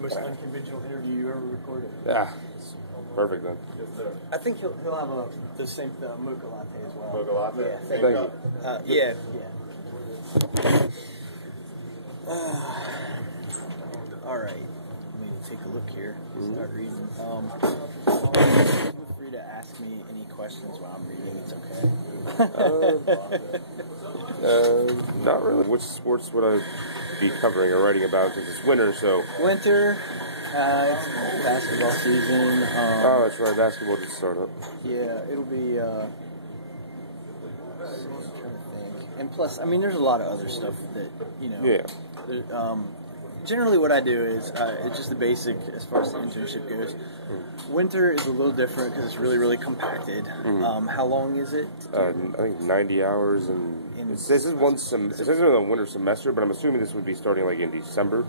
Most unconventional interview you ever recorded. Yeah, it's perfect then. I think he'll have the same mocha latte as well. Mocha latte? Yeah. Thank you. Yeah. All right. Let me take a look here. Start reading. Feel free to ask me any questions while I'm reading. It's okay. Not really. Which sports would I be covering or writing about? Because it's winter, so. Winter. It's basketball season. Oh, that's right. Basketball just started. Yeah, it'll be. I'm trying to think. And plus, I mean, there's a lot of other stuff that Yeah. Generally, what I do is it's just the basic as far as the internship goes. Winter is a little different because it's really, really compacted. How long is it? I think 90 hours, and this is one. It says it's a winter semester, but I'm assuming this would be starting like in December.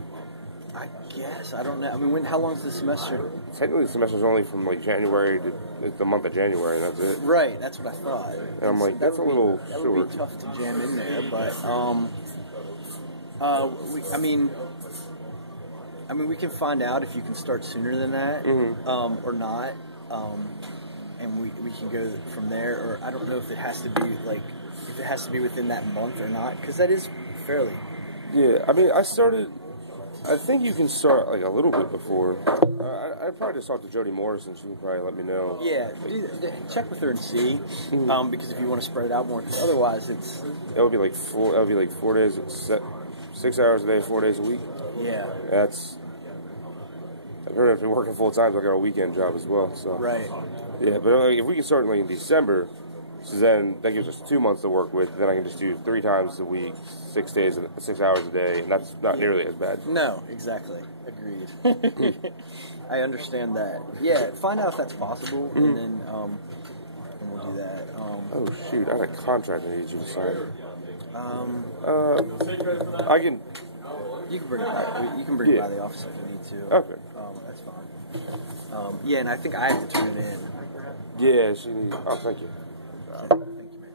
I guess I don't know. I mean, how long is the semester? Technically, the semester's only from like January to the month of January, and that's it. Right, that's what I thought. And I'm like, that's a little That short. would be tough to jam in there, but we can find out if you can start sooner than that, or not, and we can go from there. Or I don't know if it has to be within that month or not, because that is fairly. Yeah, I mean, I think you can start like a little bit before. I'd probably just talk to Jody Morrison. She can probably let me know. Yeah, check with her and see, because if you want to spread it out more, because otherwise it would be like 4 days, 6 hours a day, 4 days a week. Yeah. I've heard I've been working full time, so I got a weekend job as well. So. Right. Yeah, but if we can start like in December, so then that gives us 2 months to work with. Then I can just do 3 times a week, 6 days, 6 hours a day, and that's not nearly as bad. No, exactly. Agreed. I understand that. Yeah, find out if that's possible, and then and we'll do that. Oh shoot! I had a contract I needed you to sign. I can. You can bring it back. You can bring it by the office if you need to. Okay. That's fine. Yeah, and I think I have to turn it in. Yeah, she needs. Oh, thank you. Thank you, man.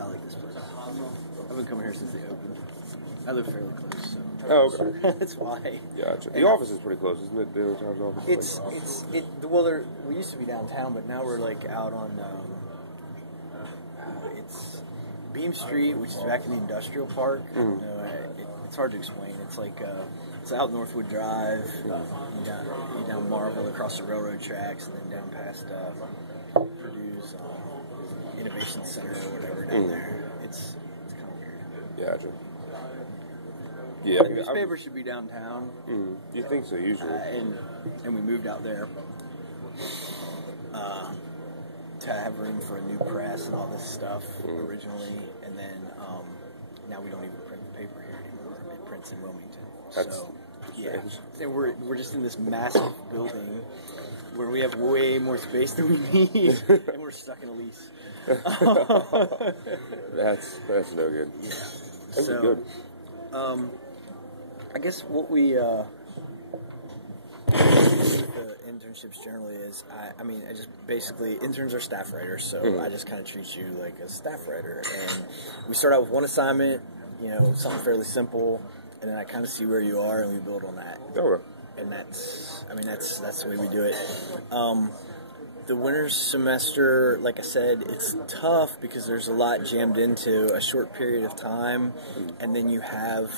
I like this place. I've been coming here since they opened. I live fairly close, so. Oh, okay. That's why. Gotcha. The office is pretty close, isn't it? The Daily Times office. We used to be downtown, but now we're like out on. It's Beam Street, which is back in the industrial park. It's hard to explain. It's like it's out Northwood Drive, you down Marvel across the railroad tracks, and then down past Purdue's Innovation Center or whatever down there. It's kind of weird. Gotcha. Yeah, The newspaper should be downtown. You think so, usually? And we moved out there to have room for a new press and all this stuff originally, and then now we don't even print the paper here anymore. It prints in Wilmington. And we're just in this massive building where we have way more space than we need, and we're stuck in a lease. That's no good. Yeah. That's good. I guess what we the internships generally is, I mean, I just basically, interns are staff writers, so I just kind of treat you like a staff writer, and we start out with one assignment, something fairly simple, and then I kind of see where you are, and we build on that. Okay. And that's the way we do it. The winter semester, like I said, it's tough because there's a lot jammed into a short period of time, and then you have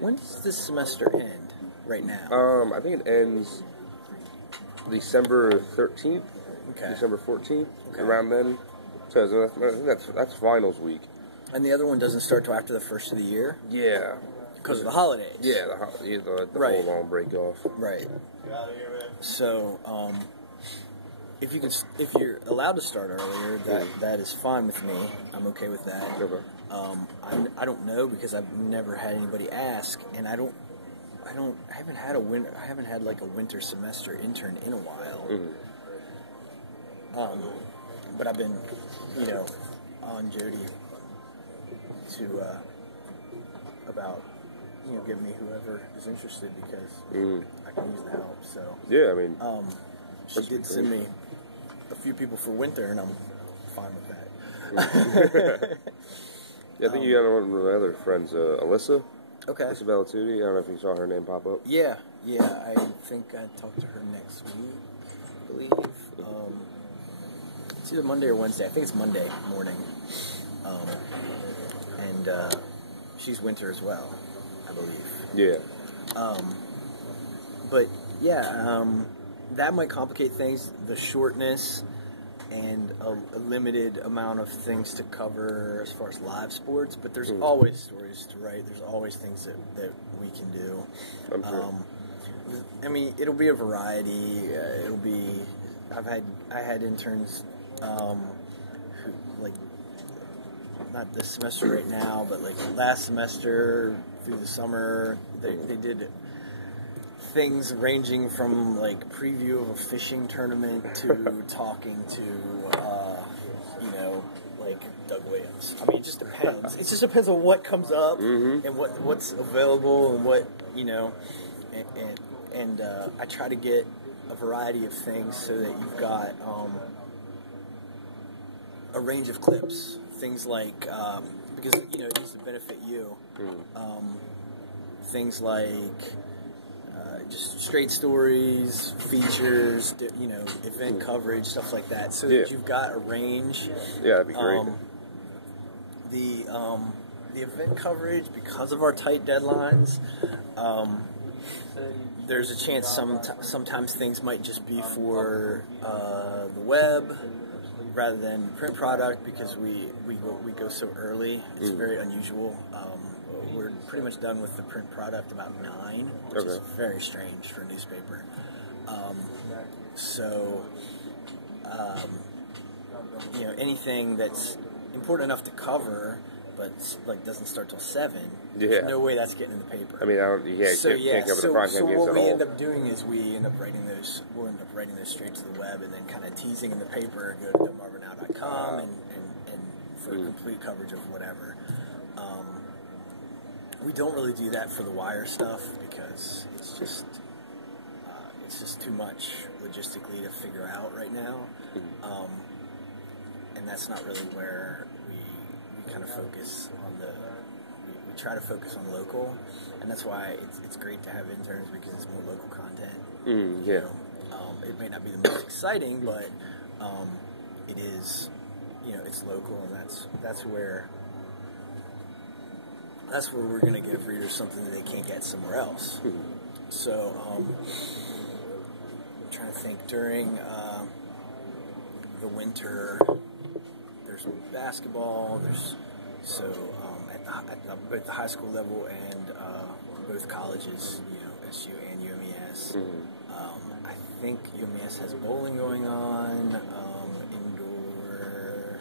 when does this semester end right now? I think it ends December 13th, December 14th, around then. So I think that's finals week. And the other one doesn't start till after the first of the year? Yeah. Because of the holidays. Yeah, the whole long break off. Right. So, if you're allowed to start earlier, that is fine with me. I'm okay with that. Okay. I don't know because I've never had anybody ask, and I haven't had like a winter semester intern in a while. But I've been, on Jody to about giving me whoever is interested because I can use the help. So yeah, I mean, she did send me a few people for winter, and I'm fine with that. Yeah, I think you got one of my other friends, Alyssa. Okay. Alyssa Bellatuti. I don't know if you saw her name pop up. Yeah. I think I talked to her next week, I believe. It's either Monday or Wednesday. I think it's Monday morning. And she's winter as well, I believe. Yeah. But yeah, that might complicate things. The shortness and a limited amount of things to cover as far as live sports. But there's always stories to write. There's always things that we can do. I'm sure. I mean, it'll be a variety. It'll be. I had interns, who, like, not this semester right now, but like last semester through the summer, they did things ranging from like preview of a fishing tournament to talking to, like Doug Williams. I mean, it just depends. It just depends on what comes up and what's available and what, and I try to get a variety of things so that you've got a range of clips. Things like, because, it needs to benefit you. Things like just straight stories, features, event coverage, stuff like that. So that you've got a range. Yeah, that'd be great. The event coverage, because of our tight deadlines, there's a chance sometimes things might just be for the web rather than print product, because we go so early. It's very unusual. We're pretty much done with the print product about 9, which is very strange for a newspaper. Anything that's important enough to cover, but like doesn't start till 7. There's no way that's getting in the paper. I mean, can't cover the prime time games what at we all. end up doing is we end up writing those. We'll end up writing those straight to the web, and then kind of teasing in the paper. Go to delmarvinow.com and for complete coverage of whatever. We don't really do that for the wire stuff because it's just too much logistically to figure out right now, and that's not really where we kind of focus on we try to focus on local, and that's why it's great to have interns, because it's more local content. It may not be the most exciting, but it is, it's local, and that's where we're going to give readers something that they can't get somewhere else. So, I'm trying to think, during the winter, there's basketball, at both the high school level and both colleges, SU and UMES. I think UMES has bowling going on, indoor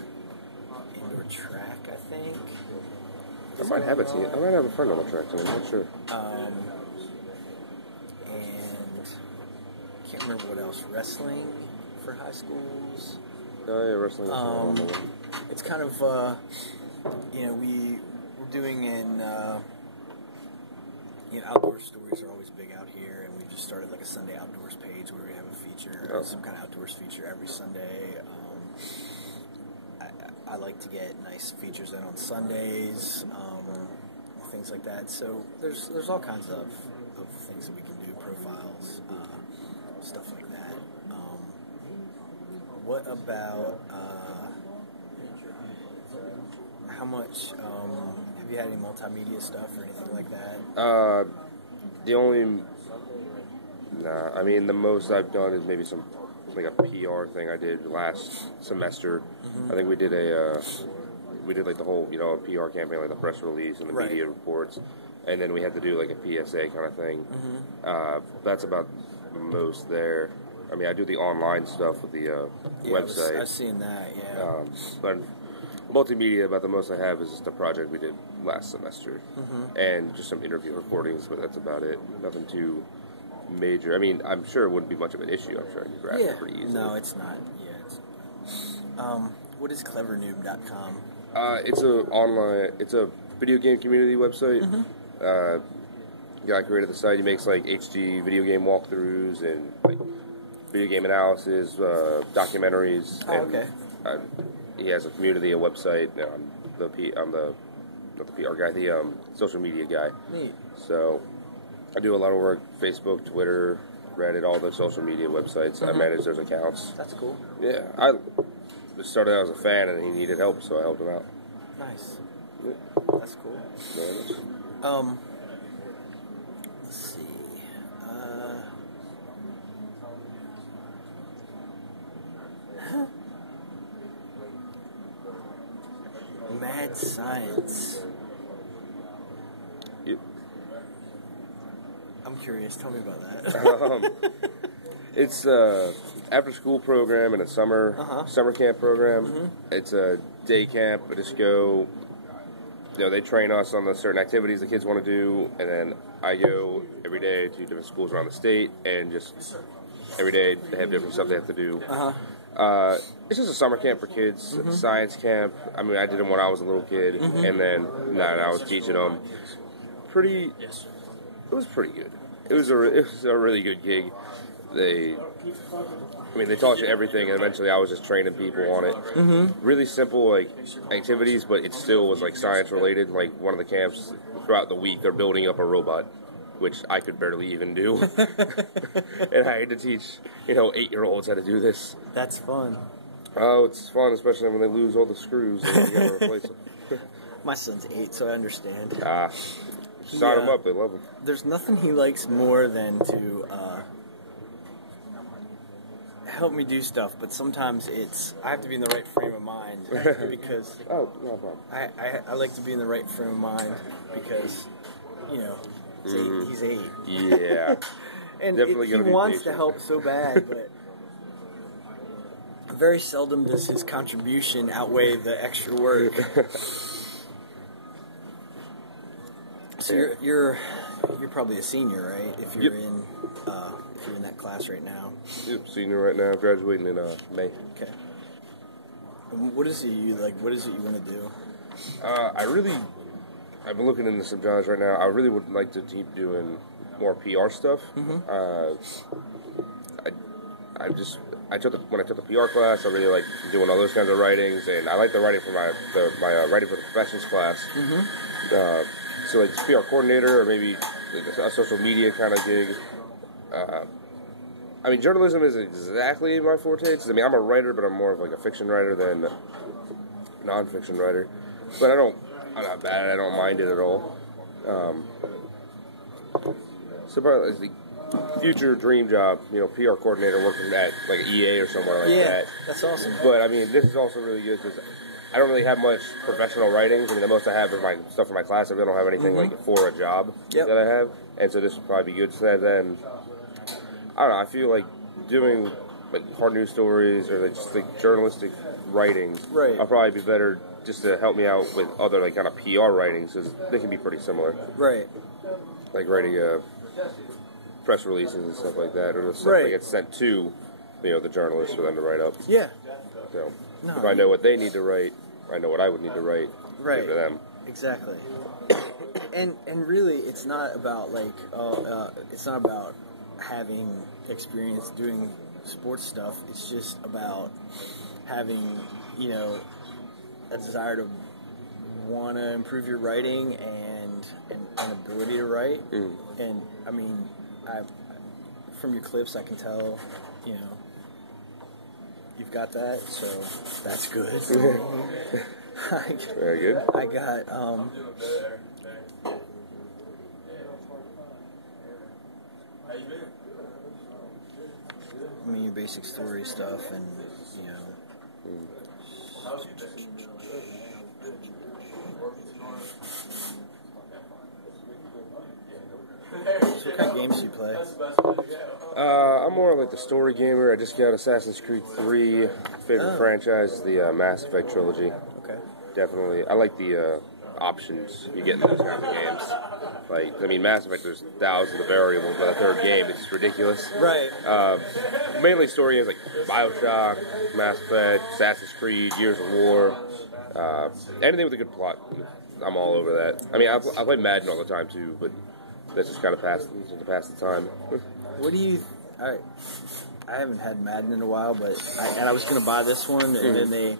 track, I think. I might have a friend on the track team, I'm not sure. And can't remember what else. Wrestling for high schools. Oh yeah, wrestling. It's kind of we're doing outdoor stories are always big out here, and we just started like a Sunday outdoors page where we have a feature, some kind of outdoors feature every Sunday. I like to get nice features in on Sundays, things like that. So there's all kinds of things that we can do, profiles, stuff like that. What about how much? Have you had any multimedia stuff or anything like that? I mean, the most I've done is maybe like a PR thing I did last semester. I think we did like the whole, a PR campaign, like the press release and the media reports, and then we had to do like a PSA kind of thing. That's about the most there. I mean, I do the online stuff with the website. I've seen that, yeah. But multimedia, about the most I have is just a project we did last semester, and just some interview recordings, but that's about it. Nothing too major. I mean, I'm sure it wouldn't be much of an issue. I'm sure I can grab it pretty easily. No, it's not. Yeah, it's not. What is clevernoob.com? It's a video game community website. guy created the site. He makes like HD video game walkthroughs and like video game analysis, documentaries. Oh, and, okay. He has a community, a website. You know, I'm the not the PR guy, the social media guy. Neat. So I do a lot of work: Facebook, Twitter, Reddit, all the social media websites. I manage those accounts. That's cool. Yeah, I started out as a fan, and he needed help, so I helped him out. Nice. Yeah. That's cool. Yeah. Let's see. Mad Science. Yep. I'm curious. Tell me about that. It's after school program and a summer camp program. It's a day camp, but just go. You know, they train us on the certain activities the kids want to do, and then I go every day to different schools around the state, and just every day they have different stuff they have to do. It's just a summer camp for kids, science camp. I mean, I did them when I was a little kid, and then I was teaching them. It was pretty good. It was a really good gig. They taught you everything, and eventually I was just training people on it. Really simple, like, activities, but it still was, like, science-related. Like, one of the camps, throughout the week, they're building up a robot, which I could barely even do. And I had to teach, 8-year-olds how to do this. That's fun. Oh, it's fun, especially when they lose all the screws and you gotta replace them. My son's 8, so I understand. Sign them up, they love them. There's nothing he likes more than to help me do stuff, but sometimes I have to be in the right frame of mind because Oh, no problem. I like to be in the right frame of mind because he's 8. Yeah. And Definitely he gonna be wants patient. to help so bad, but very seldom does his contribution outweigh the extra work. So you're probably a senior, right? If you're in that class right now. Yep, senior right now, graduating in May. Okay. And what is it you like? What is it you want to do? I've been looking into some jobs right now. I really would like to keep doing more PR stuff. When I took the PR class, I really like doing all those kinds of writings, and I like the writing for my writing for the professions class. So like PR coordinator or maybe a social media kind of gig. I mean, journalism isn't exactly my forte. Cause, I'm a writer, but I'm more of like a fiction writer than non-fiction writer. But I'm not bad. I don't mind it at all. So probably like the future dream job, PR coordinator working at like EA or somewhere like that. Yeah, that's awesome. But I mean, this is also really good because I don't really have much professional writings. I mean, the most I have is my stuff for my class. I really don't have anything like for a job that I have, and so this would probably be good. So then, I don't know. I feel like doing like hard news stories or like, just like journalistic writings. Right. I'll probably be better just to help me out with other like kind of PR writings because they can be pretty similar. Right. Like writing press releases and stuff like that, or the stuff that gets sent to the journalists for them to write up. Yeah. So if I know what they need to write, I know what I would need to write. Right. Give to them. Exactly. and really, it's not about it's not about having experience doing sports stuff. It's just about having a desire to want to improve your writing and an ability to write. And I mean, from your clips, I can tell you've got that, so that's good. Very good. I got your basic story stuff, and So what kind of games do you play? I'm more like the story gamer. I just got Assassin's Creed 3. Favorite franchise is the Mass Effect trilogy. Okay. Definitely. I like the options you get in those kinds of games. Like, Mass Effect, there's thousands of variables, but the third game, it's ridiculous. Right. Mainly story games like Bioshock, Mass Effect, Assassin's Creed, Gears of War. Anything with a good plot, I'm all over that. I mean, I play Madden all the time too, but That's just kind of pass the time. What do you? I haven't had Madden in a while, but I was going to buy this one, and then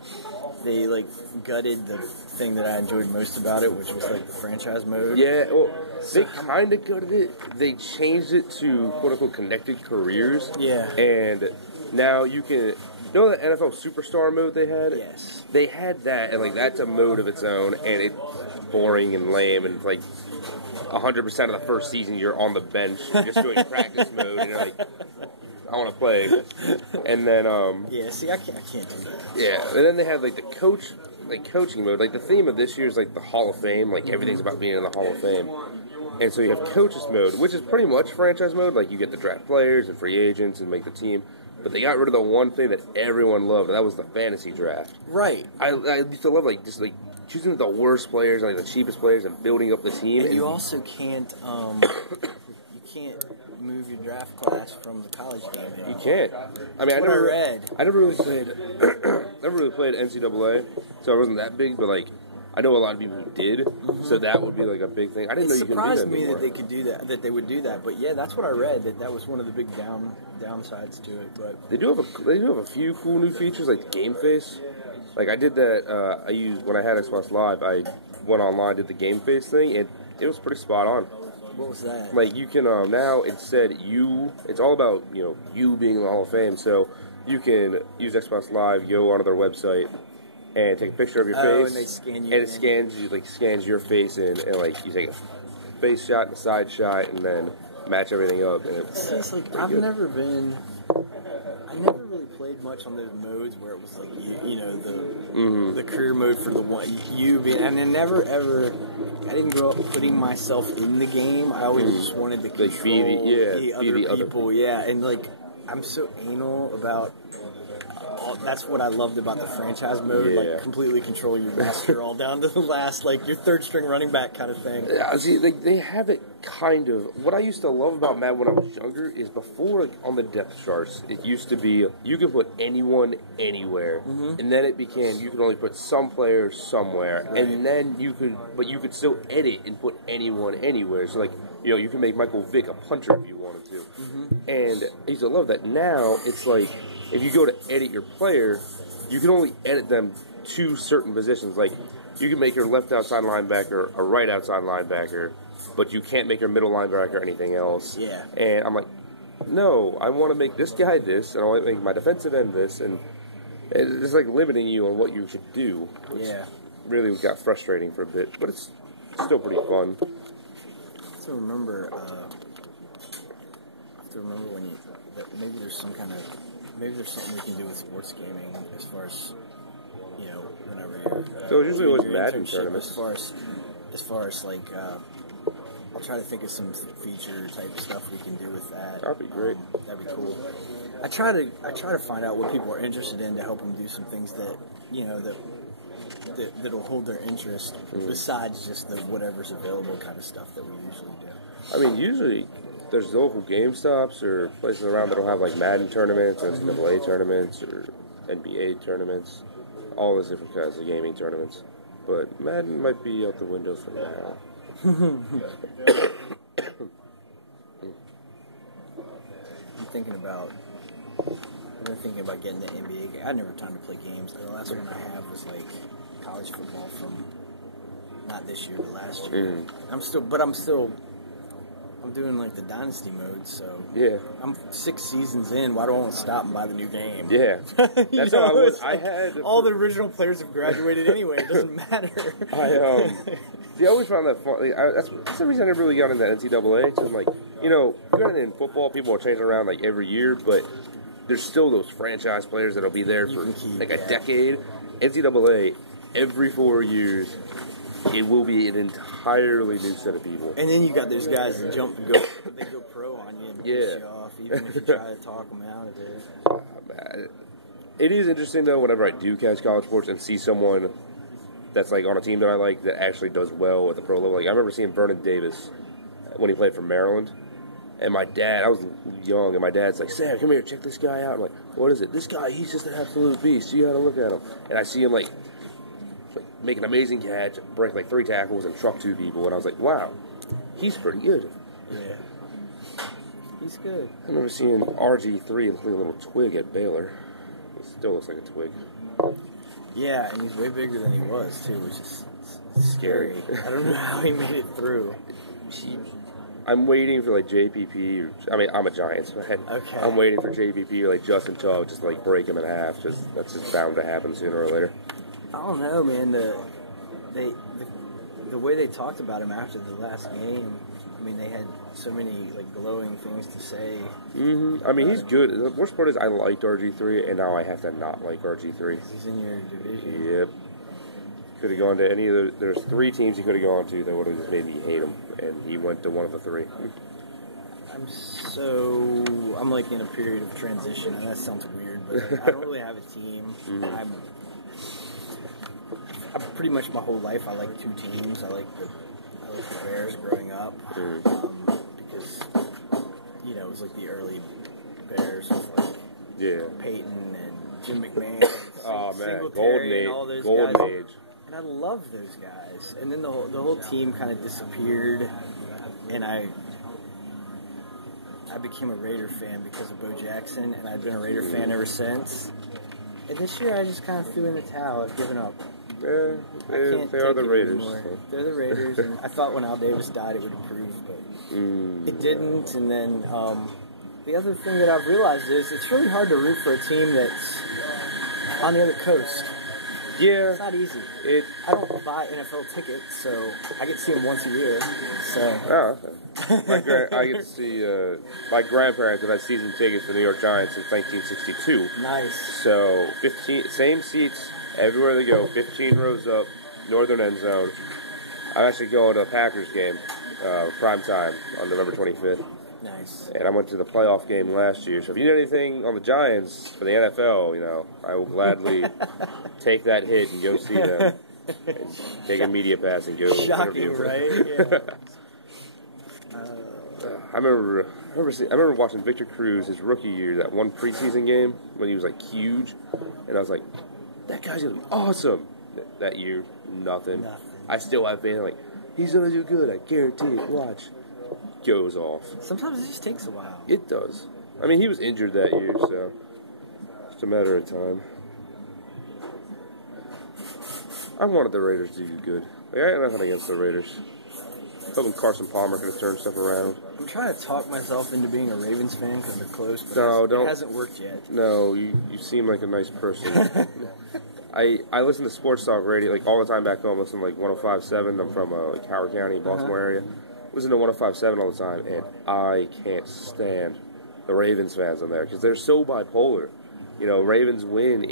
they like gutted the thing that I enjoyed most about it, which was like the franchise mode. Yeah, well, they kind of gutted it. They changed it to quote unquote connected careers. Yeah. And now you can. You know the NFL Superstar mode they had? Yes. They had that, and like that's a mode of its own, and it's boring and lame, and like 100% of the first season you're on the bench just doing practice mode, and you're like, I want to play. And then yeah, see, I can't do that. Yeah, and then they have like the coaching mode. Like the theme of this year is like the Hall of Fame. Like everything's about being in the Hall of Fame. And so you have coaches mode, which is pretty much franchise mode. Like you get to draft players and free agents and make the team. But they got rid of the one thing that everyone loved, and that was the fantasy draft. Right. I used to love like just like choosing the worst players, like the cheapest players, and building up the team. And you also can't you can't move your draft class from the college game anymore. You can't. I mean, I never really played NCAA, so I wasn't that big. But like, I know a lot of people who did, so that would be like a big thing. I didn't know you could do that anymore. It surprised me that they could do that they would do that. But yeah, that's what I read. That was one of the big downsides to it. But they do have a few cool new features like Game Face. Like I did that. I used when I had Xbox Live. I went online, did the Game Face thing, and it was pretty spot on. What was that? Like you can now instead it's all about you being in the Hall of Fame. So you can use Xbox Live, go onto their website, and take a picture of your face. And they scan you. And it scans your face in, and like you take a face shot and a side shot, and then match everything up. And it's like I never really played much on those modes where it was like the career mode for the one and I didn't grow up putting myself in the game. I always just wanted to control the other people. Yeah, and like I'm so anal about. That's what I loved about the franchise mode, like completely control your roster all down to the last, like your third string running back kind of thing. Yeah, see, they have it kind of. What I used to love about Madden when I was younger is before, like, on the depth charts, it used to be you could put anyone anywhere, and then it became you could only put some players somewhere, and then you could still edit and put anyone anywhere. So like you can make Michael Vick a punter if you wanted to, and I used to love that. Now it's like. If you go to edit your player, you can only edit them to certain positions. Like, you can make your left outside linebacker a right outside linebacker, but you can't make your middle linebacker anything else. Yeah. And I'm like, no, I want to make this guy this, and I want to make my defensive end this, and it's like limiting you on what you should do. Yeah. Really got frustrating for a bit, but it's still pretty fun. I still remember when maybe there's something we can do with sports gaming as far as whenever you're so usually what's Madden tournaments as far as like I'll try to think of some feature type stuff we can do with that. That'd be great. That'd be cool. I try to find out what people are interested in to help them do some things that'll hold their interest besides just the whatever's available kind of stuff that we usually do. I mean, usually there's local GameStops or places around that'll have like Madden tournaments, NCAA tournaments, or NBA tournaments, all those different kinds of gaming tournaments. But Madden might be out the window for now. I'm thinking about getting the NBA game. I never had time to play games. The last one I have was like college football from not this year but last year. I'm doing like the dynasty mode, so yeah. I'm 6 seasons in. Why don't I stop and buy the new game? Yeah, that's how I was. I had all the original players have graduated anyway. It doesn't matter. I always found that fun. That's the reason I never really got into NCAA. Because I'm like, even in football, people are changing around like every year, but there's still those franchise players that'll be there for like a decade. NCAA, every 4 years. It will be an entirely new set of people. And then you got those guys that they go pro on you and piss you off, even if you try to talk them out of it. It is interesting, though, whenever I do catch college sports and see someone that's like on a team that I like that actually does well at the pro level. Like, I remember seeing Vernon Davis when he played for Maryland. And my dad, I was young, and my dad's like, Sam, come here, check this guy out. I'm like, what is it? This guy, he's just an absolute beast. You gotta look at him. And I see him, like make an amazing catch, break like 3 tackles, and truck 2 people, and I was like, wow, he's pretty good. He's good. I remember seeing RG3 look like a little twig at Baylor. He still looks like a twig. Yeah, and he's way bigger than he was, too, which is scary. I don't know how he made it through. I'm waiting for, like, JPP. I'm a Giants fan. Okay. I'm waiting for JPP or, like, Justin Tubb just to, like, break him in half. That's just bound to happen sooner or later. I don't know, man. The way they talked about him after the last game, I mean, they had so many, like, glowing things to say. Mm-hmm. I mean, he's good. The worst part is I liked RG3, and now I have to not like RG3. He's in your division. Yep. Could have gone to any of the... There's 3 teams he could have gone to that would have just made me hate him, and he went to one of the 3. I'm like in a period of transition, and that sounds weird, but I don't really have a team. Mm-hmm. I'm pretty much my whole life I like 2 teams. I like the Bears growing up because it was like the early Bears with like Peyton and Jim McMahon. Oh man, Golden Age. And I love those guys. And then the whole team kind of disappeared, and I became a Raider fan because of Bo Jackson, and I've been a Raider fan ever since. And this year I just kind of threw in the towel. I've given up. Yeah, they are the Raiders. So. They're the Raiders, and I thought when Al Davis died it would improve, but it didn't. And then the other thing that I've realized is it's really hard to root for a team that's on the other coast. Yeah. It's not easy. I don't buy NFL tickets, so I get to see them once a year. So. Oh, okay. I get to see, my grandparents have had season tickets to the New York Giants since 1962. Nice. So, 15, same seats everywhere they go, 15 rows up, northern end zone. I'm actually going to a Packers game, prime time, on November 25th. Nice. And I went to the playoff game last year. So if you know anything on the Giants for the NFL, I will gladly take that hit and go see them. And take a media pass and go interview them. Right? Yeah. I remember watching Victor Cruz his rookie year, that one preseason game when he was like huge, and I was like, that guy's gonna be awesome. That year, nothing. I still have faith. Like, he's gonna do good. I guarantee it. Watch. Goes off. Sometimes it just takes a while. It does. I mean, he was injured that year, so it's a matter of time. I wanted the Raiders to do good. I got nothing against the Raiders. Hoping Carson Palmer could have turned stuff around. I'm trying to talk myself into being a Ravens fan because they're close, but it hasn't worked yet. No, you seem like a nice person. I listen to sports talk radio like all the time back home. I listen to like 105.7. I'm from like Howard County, Baltimore area. Listen to 105.7 all the time, and I can't stand the Ravens fans on there because they're so bipolar. Ravens win,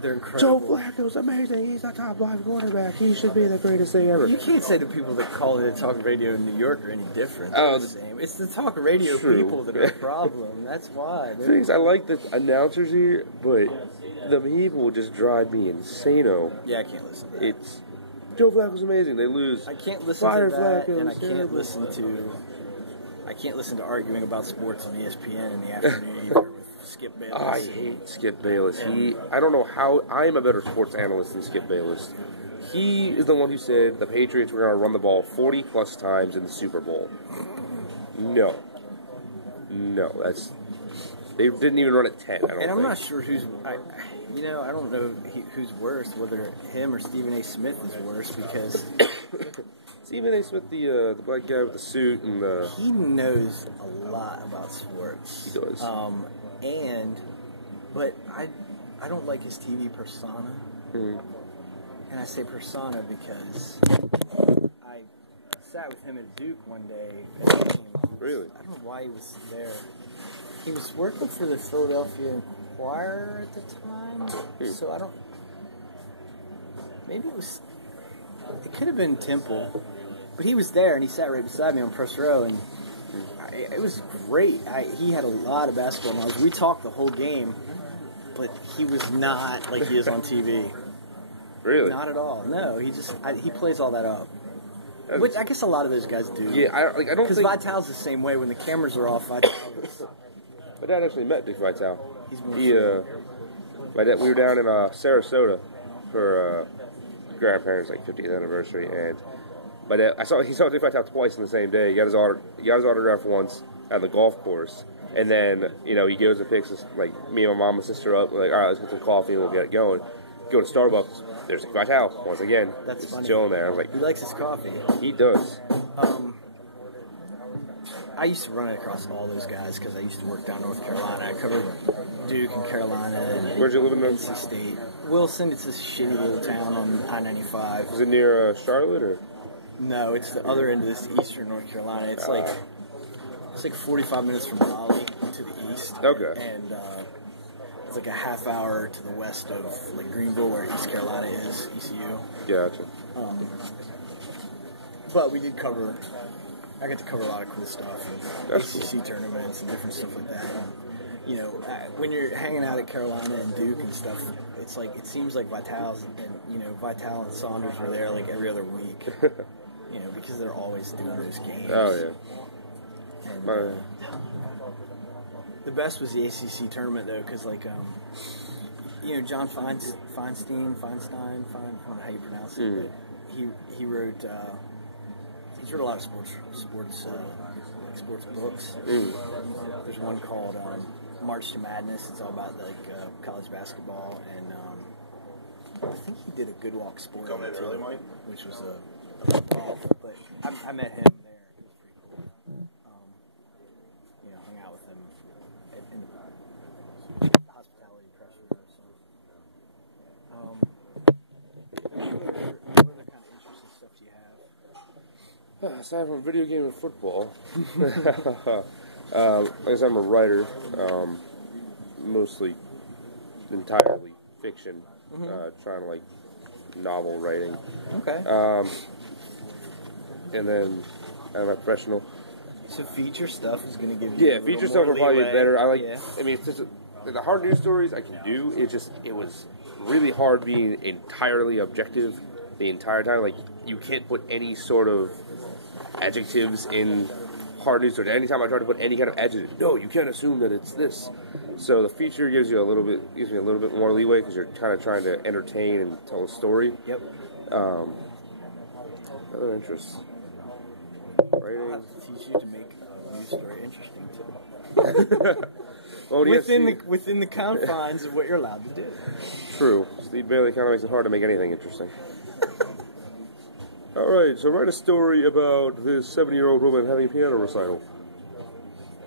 they're incredible. Joe Flacco's amazing. He's a top 5 quarterback. He should be the greatest thing ever. You can't say the people that call it talk radio in New York are any different. They're the same. It's the talk radio people that are the problem. That's why. Things I like the announcers here, but the people just drive me insano. Yeah, I can't listen to that. Joe Flacco's amazing. They lose. I can't listen to that, and I can't listen to arguing about sports on ESPN in the afternoon either with Skip Bayless. I hate Skip Bayless. I don't know how. I am a better sports analyst than Skip Bayless. He is the one who said the Patriots were going to run the ball 40-plus times in the Super Bowl. No, they didn't even run it 10. I'm not sure who's. I don't know who's worse, whether him or Stephen A. Smith is worse, because Stephen A. Smith, the black guy with the suit and the... He knows a lot about sports. He does. But I don't like his TV persona. Mm-hmm. And I say persona because I sat with him at Duke one day. Really? I don't know why he was there. He was working for the Philadelphia Inquirer at the time, so I don't. Maybe it could have been Temple, but he was there and he sat right beside me on press row, and it was great. He had a lot of basketball knowledge. We talked the whole game, but he was not like he is on TV. Really? Not at all. No, he plays all that up. Which I guess a lot of those guys do. Yeah, I don't think... Because Vitale's the same way. When the cameras are off, Vitale is... My dad actually met Dick Vitale. My dad, we were down in Sarasota for grandparents' 50th anniversary, and my dad, he saw Dick Vitale twice in the same day. He got his autograph once, on the golf course. And then, you know, he goes and picks us, like, me and my mom and sister up. We're like, all right, let's get some coffee and we'll get it going. Go to Starbucks. There's Vital once again. That's just funny. chilling there. I was like, He likes his coffee. he does. I used to run it across all those guys because I used to work down North Carolina. I covered Duke and Carolina. And Where'd you live in NC State? Wilson. It's this shitty little town on I-95. Is it near Charlotte or? No, it's the other end of this eastern North Carolina. It's like 45 minutes from Raleigh to the east. Okay. And it's like a half hour to the west of like Greenville, where East Carolina is, ECU. Gotcha. But we did cover. I got to cover a lot of cool stuff, and That's ACC tournaments and different stuff like that. And, you know, when you're hanging out at Carolina and Duke and stuff, it's like it seems like Vital and Saunders were there like every other week. You know, because they're always doing those games. Oh yeah. And, the best was the ACC tournament though, because like you know, John Feinstein, I don't know how you pronounce it, but he wrote he's wrote a lot of sports books. There's one called March to Madness. It's all about like college basketball, and I think he did a Good Walk Sport too, which was a golf. But I met him there. It was pretty cool. You know, hung out with him in the hospitality press room. What other kind of interesting stuff do you have? Aside from video game and football, like I said, I'm a writer, mostly entirely fiction, trying to like novel writing. Okay. And then I'm a professional. So feature stuff is going to give you. Yeah, feature stuff will probably be better. I like. Yeah. I mean, it's just the hard news stories I can do. It was really hard being entirely objective the entire time. Like you can't put any sort of adjectives in hard news stories. Anytime I try to put any kind of adjective, no, you can't assume that it's this. So the feature gives me a little bit more leeway because you're kind of trying to entertain and tell a story. Yep. Other interests. I'll Writing. have to teach you to make a news story interesting too. Well, within the confines of what you're allowed to do. True. Steve Bailey kind of makes it hard to make anything interesting. All right, so write a story about this 70-year-old woman having a piano recital.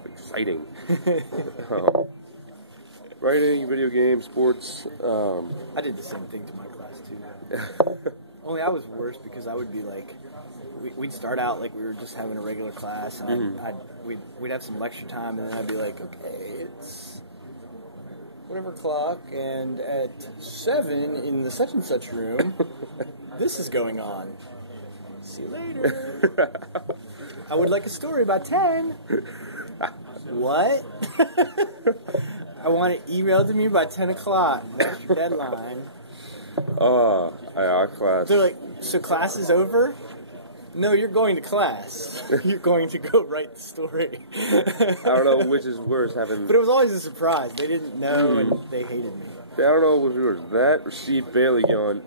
Exciting. Writing, video games, sports. I did the same thing to my class too. Only I was worse because I would be like, we'd start out like we were just having a regular class, and we'd have some lecture time, and then I'd be like, okay, it's whatever o'clock, and at 7 in the such and such room, this is going on. See you later. I would like a story about 10. What? I want it emailed to me by 10 o'clock. That's your deadline. Our class. They're like, so class is over? No, you're going to class. You're going to go write the story. I don't know which is worse, having... But it was always a surprise. They didn't know, and they hated me. I don't know if it was that or Steve Bailey going,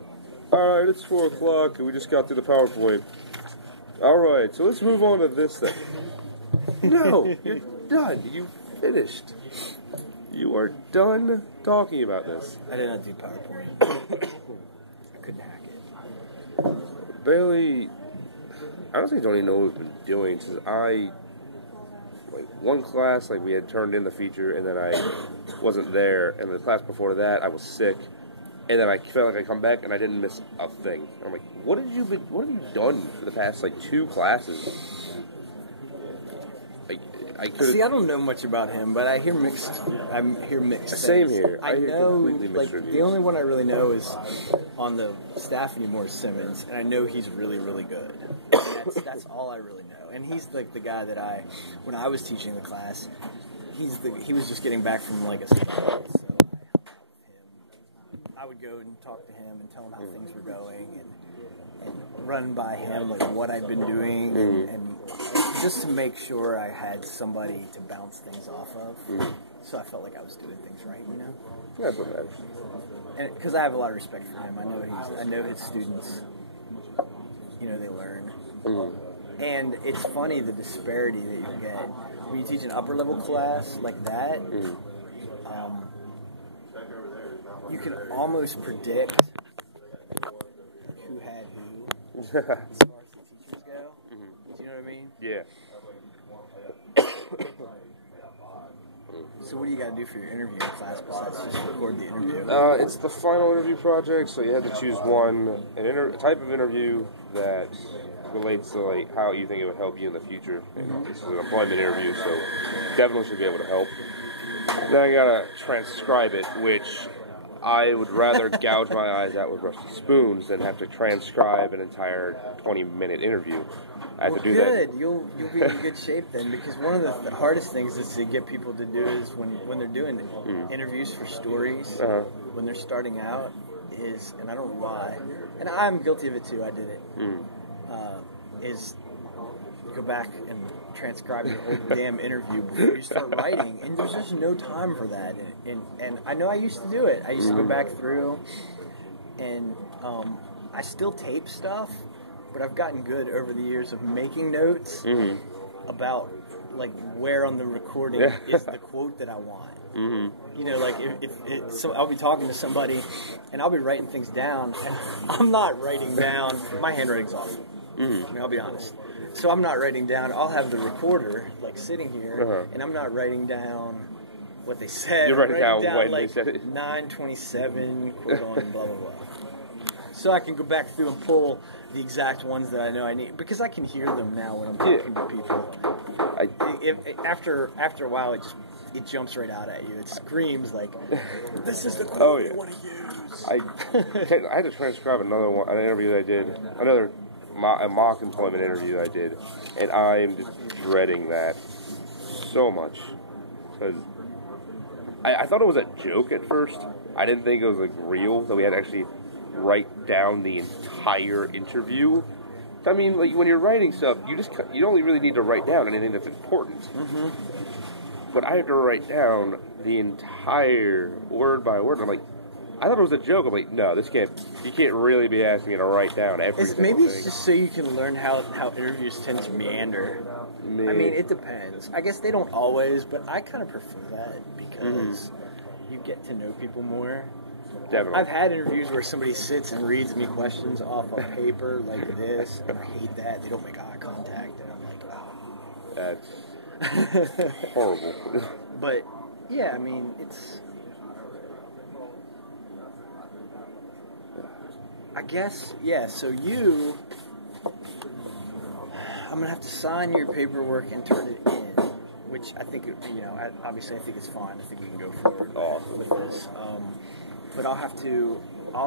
all right, it's 4 o'clock, and we just got through the PowerPoint. All right, so let's move on to this thing. No, you're done. You finished. You are done talking about this. I did not do PowerPoint. I couldn't hack it. Bailey, I honestly don't even know what we've been doing since one class, we had turned in the feature, and then I wasn't there, and the class before that, I was sick, and then I felt like I come back, and I didn't miss a thing. I'm like, what have you done for the past, 2 classes? See, I don't know much about him, but I hear mixed. Same things. here. I hear know, completely mixed reviews. the only one I really know is on the staff anymore is Simmons, and I know he's really, really good. That's all I really know. And he's the guy that when I was teaching the class, he was just getting back from a sabbatical, so I would go and talk to him and tell him how things were going, and run by him what I'd been doing, and just to make sure I had somebody to bounce things off of. So I felt like I was doing things right, That's what matters. And because I have a lot of respect for him, I know his students, they learn. And it's funny the disparity that you get when you teach an upper level class like that. You can almost predict who had who as far as the teachers go. Do you know what I mean? Yeah. So what do you got to do for your interview class besides just record the interview? It's the final interview project, so you had to choose one, a type of interview that relates to like how you think it would help you in the future. And this is an employment interview, so definitely should be able to help. Then I gotta transcribe it, which I would rather gouge my eyes out with rusty spoons than have to transcribe an entire 20-minute interview. I have to do good. that. You'll be in good shape then, because one of the hardest things is to get people to do is when they're doing interviews for stories, when they're starting out, is, and I don't know why, and I'm guilty of it too, I did it, is go back and transcribe your whole damn interview before you start writing, and there's just no time for that, and I know I used to do it. I used to go back through, and I still tape stuff, but I've gotten good over the years of making notes about like where on the recording is the quote that I want. You know, like so I'll be talking to somebody and I'll be writing things down, and I'm not writing down. My handwriting's awful. I mean, I'll be honest. So I'm not writing down. I'll have the recorder like sitting here, and I'm not writing down what they said. You're writing down when like they said it. 927 quote on blah blah blah. So I can go back through and pull the exact ones that I know I need, because I can hear them now when I'm talking to people. After a while, it jumps right out at you. It screams like, "This is the quote you want to use." I had to transcribe an interview that I did, a mock employment interview that I did, and I'm just dreading that so much because I thought it was a joke at first. I didn't think it was like real, that we had to actually write down the entire interview. I mean, like when you're writing stuff, you don't really need to write down anything that's important. But I have to write down the entire word by word. I'm like, I thought it was a joke. I'm like, no, you can't really be asking me to write down everything. Maybe it's just so you can learn how interviews tend to meander. I mean, it depends. I guess they don't always, but I kind of prefer that because you get to know people more. Definitely. I've had interviews where somebody sits and reads me questions off of paper like this, and I hate that. They don't make eye contact, and I'm like, oh. That's horrible. But, yeah, I mean, it's... I guess, yeah, so I'm going to have to sign your paperwork and turn it in, which I think, obviously I think it's fine. I think we can go forward with this. But I'll have to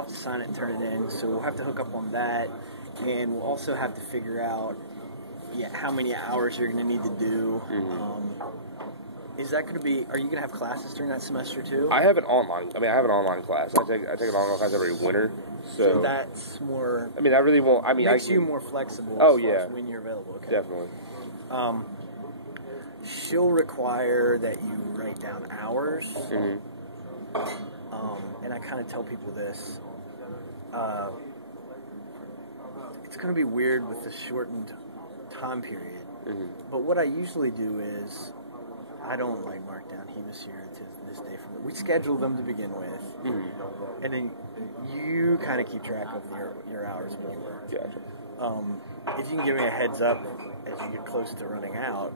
sign it and turn it in, so we'll have to hook up on that, and we'll also have to figure out how many hours you're going to need to do. Is that going to be? Are you going to have classes during that semester too? I have an online class. I take an online class every winter. So that's more. I mean, I really won't. I mean, makes you more flexible. Oh as far as when you're available. Okay. Definitely. She'll require that you write down hours. And I kind of tell people this. It's going to be weird with the shortened time period. But what I usually do is, I don't like mark down he was here to this day. We schedule them to begin with, and then you kind of keep track of your hours more. Gotcha. If you can give me a heads up as you get close to running out,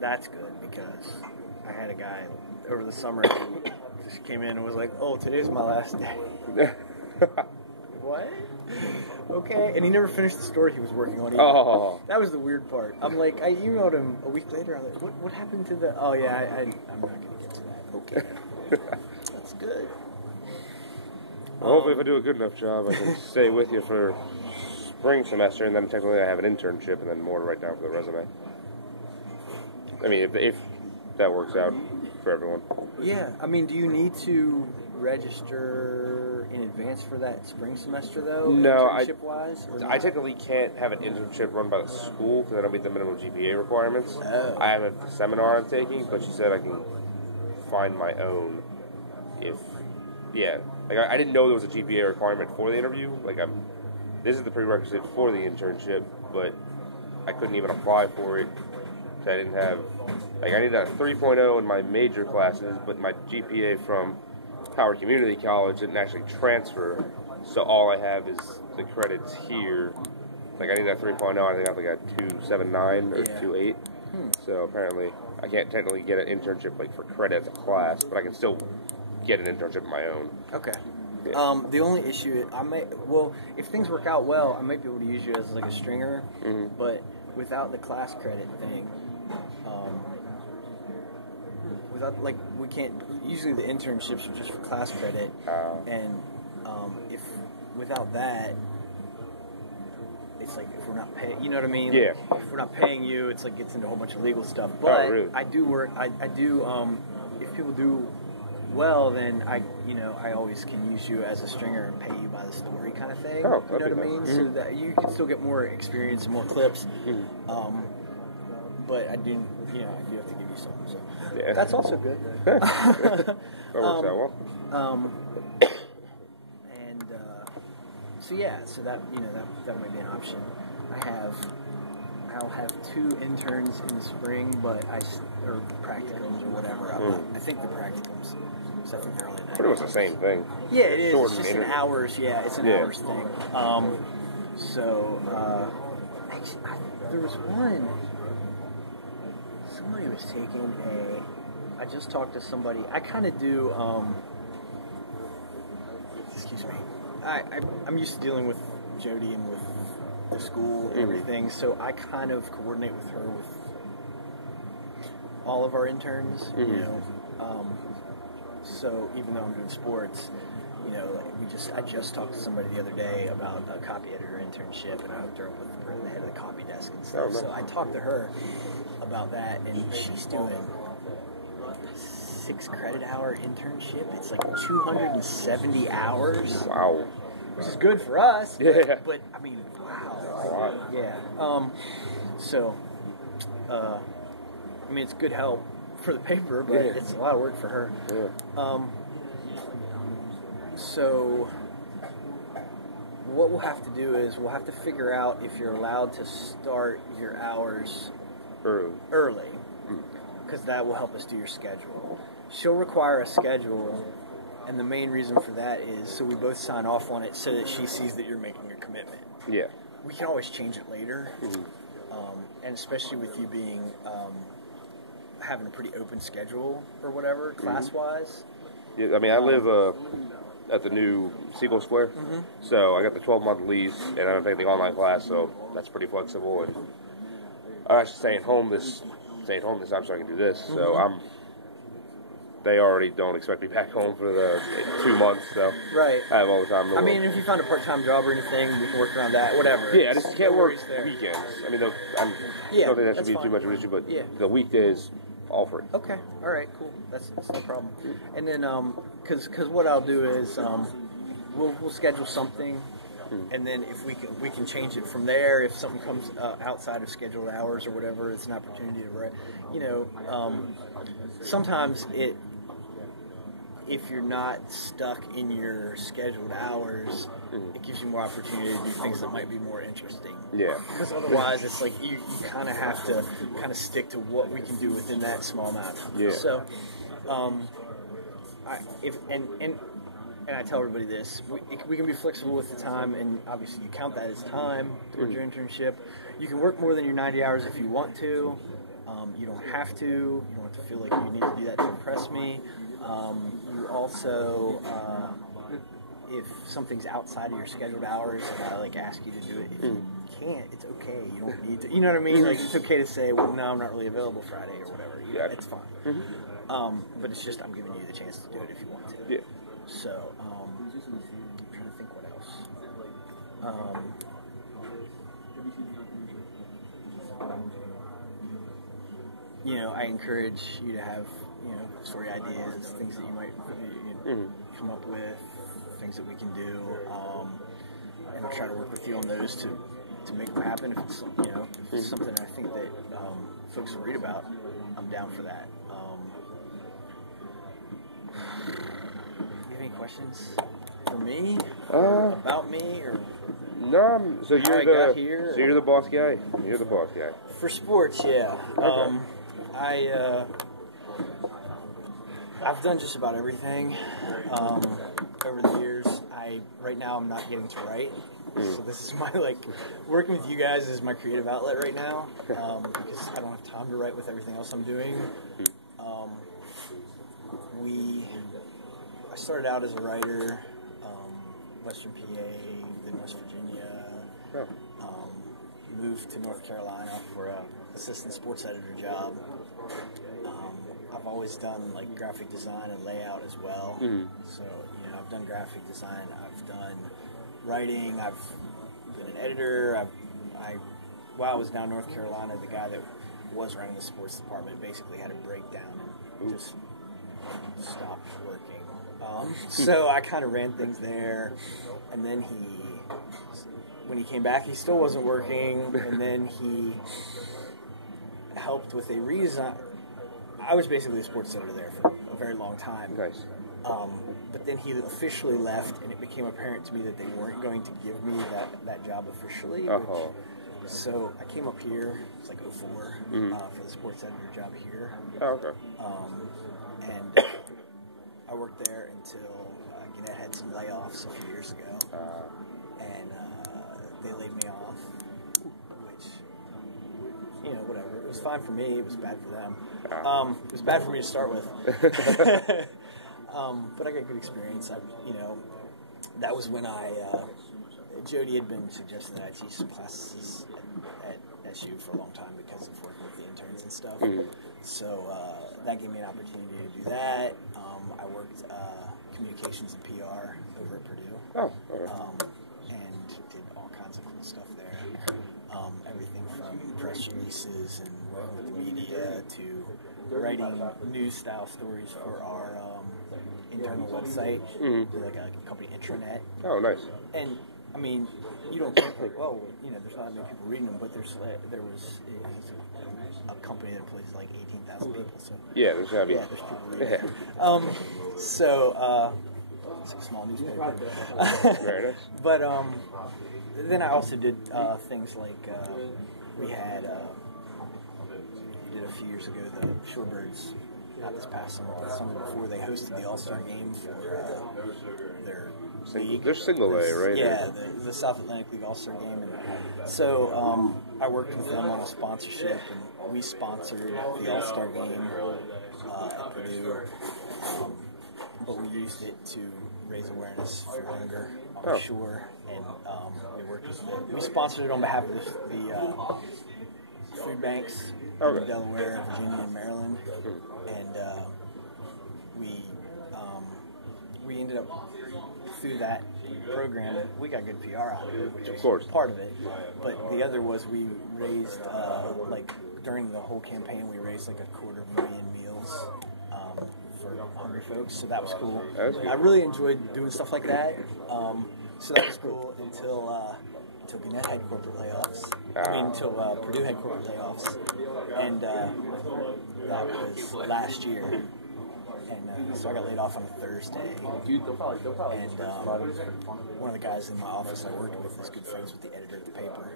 that's good, because I had a guy over the summer who just came in and was like, "Oh, today's my last day." What? Okay. And he never finished the story he was working on either. That was the weird part. I'm like, I emailed him a week later. I'm like, what happened to the... Oh, yeah, I'm not going to get to that. Okay. That's good. Well, hopefully if I do a good enough job, I can stay with you for spring semester, and then technically I have an internship and then more to write down for the resume. I mean, if that works out for everyone. Yeah. I mean, do you need to register in advance for that spring semester, though? No, internship-wise? I technically can't have an internship run by the school because I don't meet the minimum GPA requirements. Oh. I have a seminar I'm taking, but she said I can find my own if... Yeah. Like, I didn't know there was a GPA requirement for the interview. Like, this is the prerequisite for the internship, but I couldn't even apply for it. I didn't have, like, I needed a 3.0 in my major classes, but my GPA from Howard Community College didn't actually transfer, so all I have is the credits here. Like, I need that 3.0, I think I have like a 2.79 or 2.8. So apparently, I can't technically get an internship like for credit as a class, but I can still get an internship of my own. Okay. Yeah. The only issue, if things work out well, I might be able to use you as like a stringer, but without the class credit thing, we can't, usually the internships are just for class credit, and if without that, it's like if we're not paying, you know what I mean? Yeah. Like, if we're not paying you, it's like gets into a whole bunch of legal stuff. But really? I do work. I do. If people do well, then I always can use you as a stringer and pay you by the story kind of thing. Oh, you know what I mean? So that you can still get more experience, more clips. But I do have to give you some. So that's also good. That works out well. So that might be an option. I'll have 2 interns in the spring, or practicums or whatever. I think the practicums. So I think they're only 9 Pretty much the same thing. Yeah, it is. Short It's just and an hours. Yeah, it's an hours thing. There was one. Somebody was taking I just talked to somebody. I kind of do. Excuse me. I'm used to dealing with Jody and with the school and everything, so I kind of coordinate with her with all of our interns, so even though I'm doing sports, I just talked to somebody the other day about a copy editor internship, and I hooked her up with the head of the copy desk and stuff. So I talked to her about that, and she's doing 6 credit hour internship. It's like 270 hours. Wow. Which is good for us. Yeah. But I mean, wow. That's a lot. Yeah. It's good help for the paper, but it's a lot of work for her. Yeah. So what we'll have to do is we'll have to figure out if you're allowed to start your hours early, because that will help us do your schedule. She'll require a schedule, and the main reason for that is so we both sign off on it so that she sees that you're making a commitment. Yeah. We can always change it later, and especially with you being having a pretty open schedule or whatever, class-wise. Yeah, I mean, I live at the new Seagull Square, so I got the 12-month lease, and I don't take the online class, so that's pretty flexible. And I'm actually staying home this time so I can do this. So they already don't expect me back home for the 2 months, so right. I have all the time in the world. I mean, if you find a part-time job or anything, we can work around that, whatever. Yeah, I just can't work weekends. I mean, I don't think that should be too much of an issue, but the weekdays, all free. Okay, all right, cool. That's no problem. And then, because what I'll do is we'll schedule something, and then if we can change it from there. If something comes outside of scheduled hours or whatever, it's an opportunity to, sometimes if you're not stuck in your scheduled hours, it gives you more opportunity to do things that might be more interesting. Yeah. Because otherwise, it's like you kind of have to kind of stick to what we can do within that small amount of time. Yeah. So, I tell everybody this: we can be flexible with the time, and obviously you count that as time towards your internship. You can work more than your 90 hours if you want to. You don't have to. You don't have to feel like you need to do that to impress me. You also, if something's outside of your scheduled hours, and I ask you to do it, if you can't, it's okay. You don't need to. You know what I mean? Like, it's okay to say, well, no, I'm not really available Friday or whatever. It's fine. But it's just I'm giving you the chance to do it if you want to. Yeah. So, I'm trying to think what else. I encourage you to have, story ideas, things that you might come up with, things that we can do, and I'll try to work with you on those to make them happen. If it's, if it's something I think that folks will read about, I'm down for that. Do you have any questions for me? About me? Or No, so how I got here. So you're the boss guy. You're the boss guy for sports. Yeah. Okay. I've done just about everything over the years. Right now I'm not getting to write, so this is my working with you guys is my creative outlet right now because I don't have time to write with everything else I'm doing. I started out as a writer, Western PA, then West Virginia. Moved to North Carolina for a assistant sports editor job. I've always done graphic design and layout as well. So I've done graphic design. I've done writing. I've been an editor. While I was down in North Carolina, the guy that was running the sports department basically had a breakdown and just stopped working. So I kind of ran things there, and then when he came back, he still wasn't working, and then he helped with a redesign. I was basically a sports editor there for a very long time. Nice. But then he officially left, and it became apparent to me that they weren't going to give me that job officially. So I came up here, it's 04, for the sports editor job here. Oh, okay. And I worked there until Gannett had some layoffs a few years ago. And they laid me off, which, whatever. It was fine for me. It was bad for them. It was bad for me to start with. But I got good experience. That was when Jody had been suggesting that I teach some classes at SU for a long time because of working with the interns and stuff. So that gave me an opportunity to do that. I worked communications and PR over at Purdue. Oh, okay. And did all kinds of cool stuff there. Everything from press releases and working with the media to writing news-style stories for our internal website, like a company intranet. Oh, nice. And I mean, you don't think there's not many people reading them, but there was a company that employs 18,000 people. So there's gotta be. Yeah, there's people reading. So it's a small newspaper. Very nice. But then I also did things like we did a few years ago the Shorebirds, not this past summer, but the summer before, they hosted the All-Star game for their league. They're single A, right? Yeah, the South Atlantic League All-Star game. And so I worked with them on a sponsorship, and we sponsored the All-Star game at Purdue. But we used it to raise awareness for hunger on the shore, and we worked with we sponsored it on behalf of the food banks in Delaware, Virginia, and Maryland, and we ended up through that program. We got good PR out of it, which was part of it. But the other was we raised during the whole campaign, we raised 250,000 meals. For hungry folks, so that was cool. I really enjoyed doing stuff like that. So that was cool until Gannett had corporate layoffs. Until Purdue had corporate layoffs, and that was last year. And so I got laid off on a Thursday. And one of the guys in my office I worked with is good friends with the editor of the paper.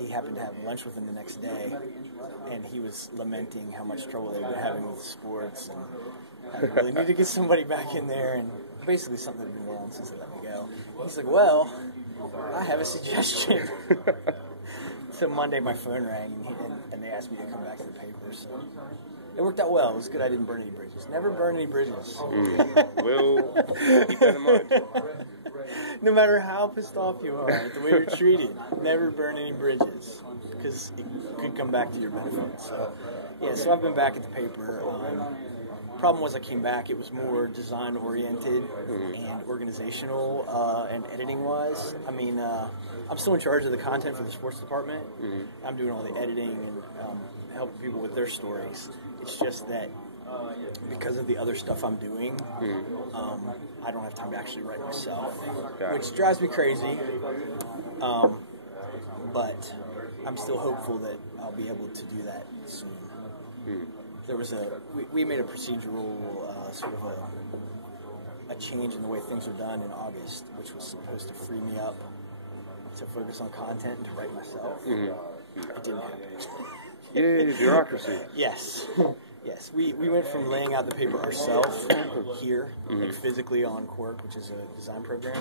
He happened to have lunch with him the next day, and he was lamenting how much trouble they were having with sports, and I really need to get somebody back in there, and basically something had been going on since they let me go. He's like, well, I have a suggestion. So Monday my phone rang, and they asked me to come back to the paper, so it worked out well. It was good I didn't burn any bridges. Never burn any bridges. We'll keep that in mind. No matter how pissed off you are at the way you're treated, never burn any bridges, because it could come back to your benefit. So, so I've been back at the paper. Problem was I came back, it was more design oriented and organizational and editing wise. I mean, I'm still in charge of the content for the sports department. I'm doing all the editing and helping people with their stories. It's just that because of the other stuff I'm doing, I don't have time to actually write myself, which drives me crazy. But I'm still hopeful that I'll be able to do that soon. There was we made a procedural sort of a change in the way things are done in August, which was supposed to free me up to focus on content and to write myself. It didn't happen. Yay, bureaucracy. Yes. Yes, we went from laying out the paper ourselves here, like physically on Quark, which is a design program,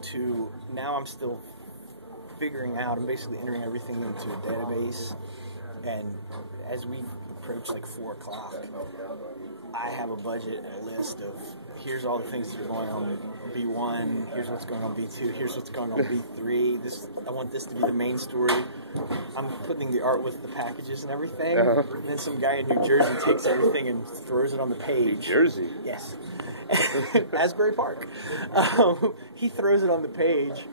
to now I'm still figuring out, I'm basically entering everything into a database, and as we approach like 4 o'clock, I have a budget and a list of here's all the things that are going on B1, here's what's going on B2, here's what's going on B3. I want this to be the main story. I'm putting the art with the packages and everything. And then some guy in New Jersey takes everything and throws it on the page. New Jersey? Yes. Asbury Park. He throws it on the page,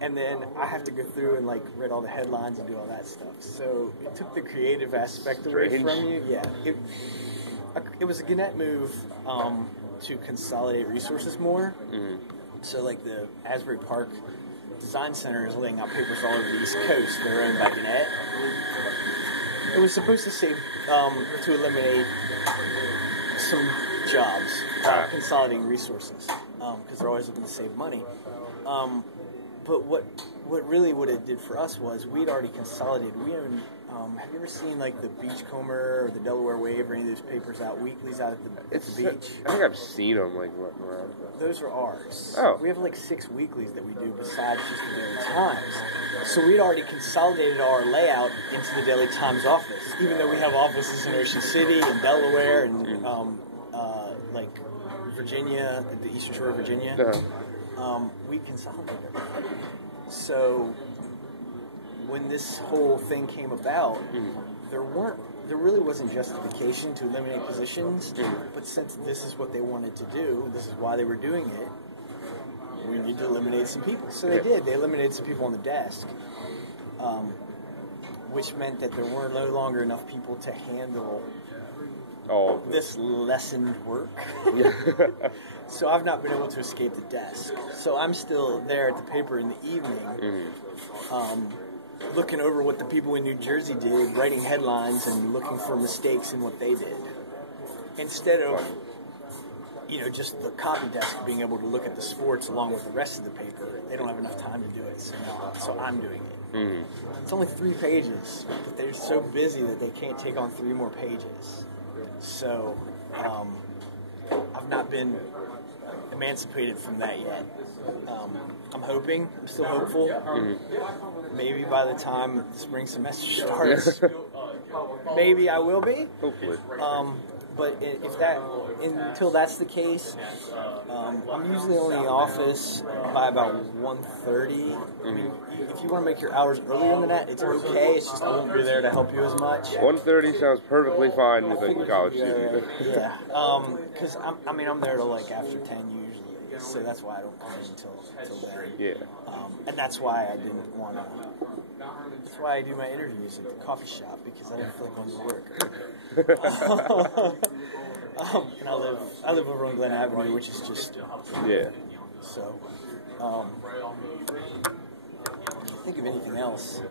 and then I have to go through and like read all the headlines and do all that stuff. So it took the creative aspect away from you. Yeah. It was a Gannett move to consolidate resources more. So like the Asbury Park Design Center is laying out papers all over the East Coast. They're owned by Gannett. It was supposed to save, to eliminate some jobs, consolidating resources, because they're always looking to save money. But what it did for us was we'd already consolidated. We own. Have you ever seen like the Beachcomber or the Delaware Wave or any of those papers out weeklies out at the beach? I think I've seen them like running around. Those are ours. Oh. We have like 6 weeklies that we do besides just the Daily Times. So we'd already consolidated our layout into the Daily Times office, even though we have offices in Ocean City and Delaware and like Virginia, the Eastern Shore of Virginia. We consolidated everything. So when this whole thing came about, there really wasn't justification to eliminate positions, but since this is what they wanted to do, this is why they were doing it, we need to eliminate some people. So they did. They eliminated some people on the desk, which meant that there were no longer enough people to handle this lessened work. So I've not been able to escape the desk. So I'm still there at the paper in the evening, looking over what the people in New Jersey did, writing headlines and looking for mistakes in what they did. Instead of, just the copy desk being able to look at the sports along with the rest of the paper. They don't have enough time to do it, so I'm doing it. It's only 3 pages, but they're so busy that they can't take on 3 more pages. So I've not been emancipated from that yet. I'm hoping. I'm still hopeful. Maybe by the time the spring semester starts, maybe I will be. Hopefully. But until that's the case, I'm usually only in the office by about 1:30. I mean, if you want to make your hours earlier than that, it's okay. It's just I won't be there to help you as much. 1:30 sounds perfectly fine with a college student. Yeah. Because I'm there till like after 10 usually, so that's why I don't come in until then. Yeah. And that's why I didn't want to. That's why I do my interviews at the coffee shop, because I didn't feel like going to work. And I live over on Glen Avenue, which is just So, can't think of anything else.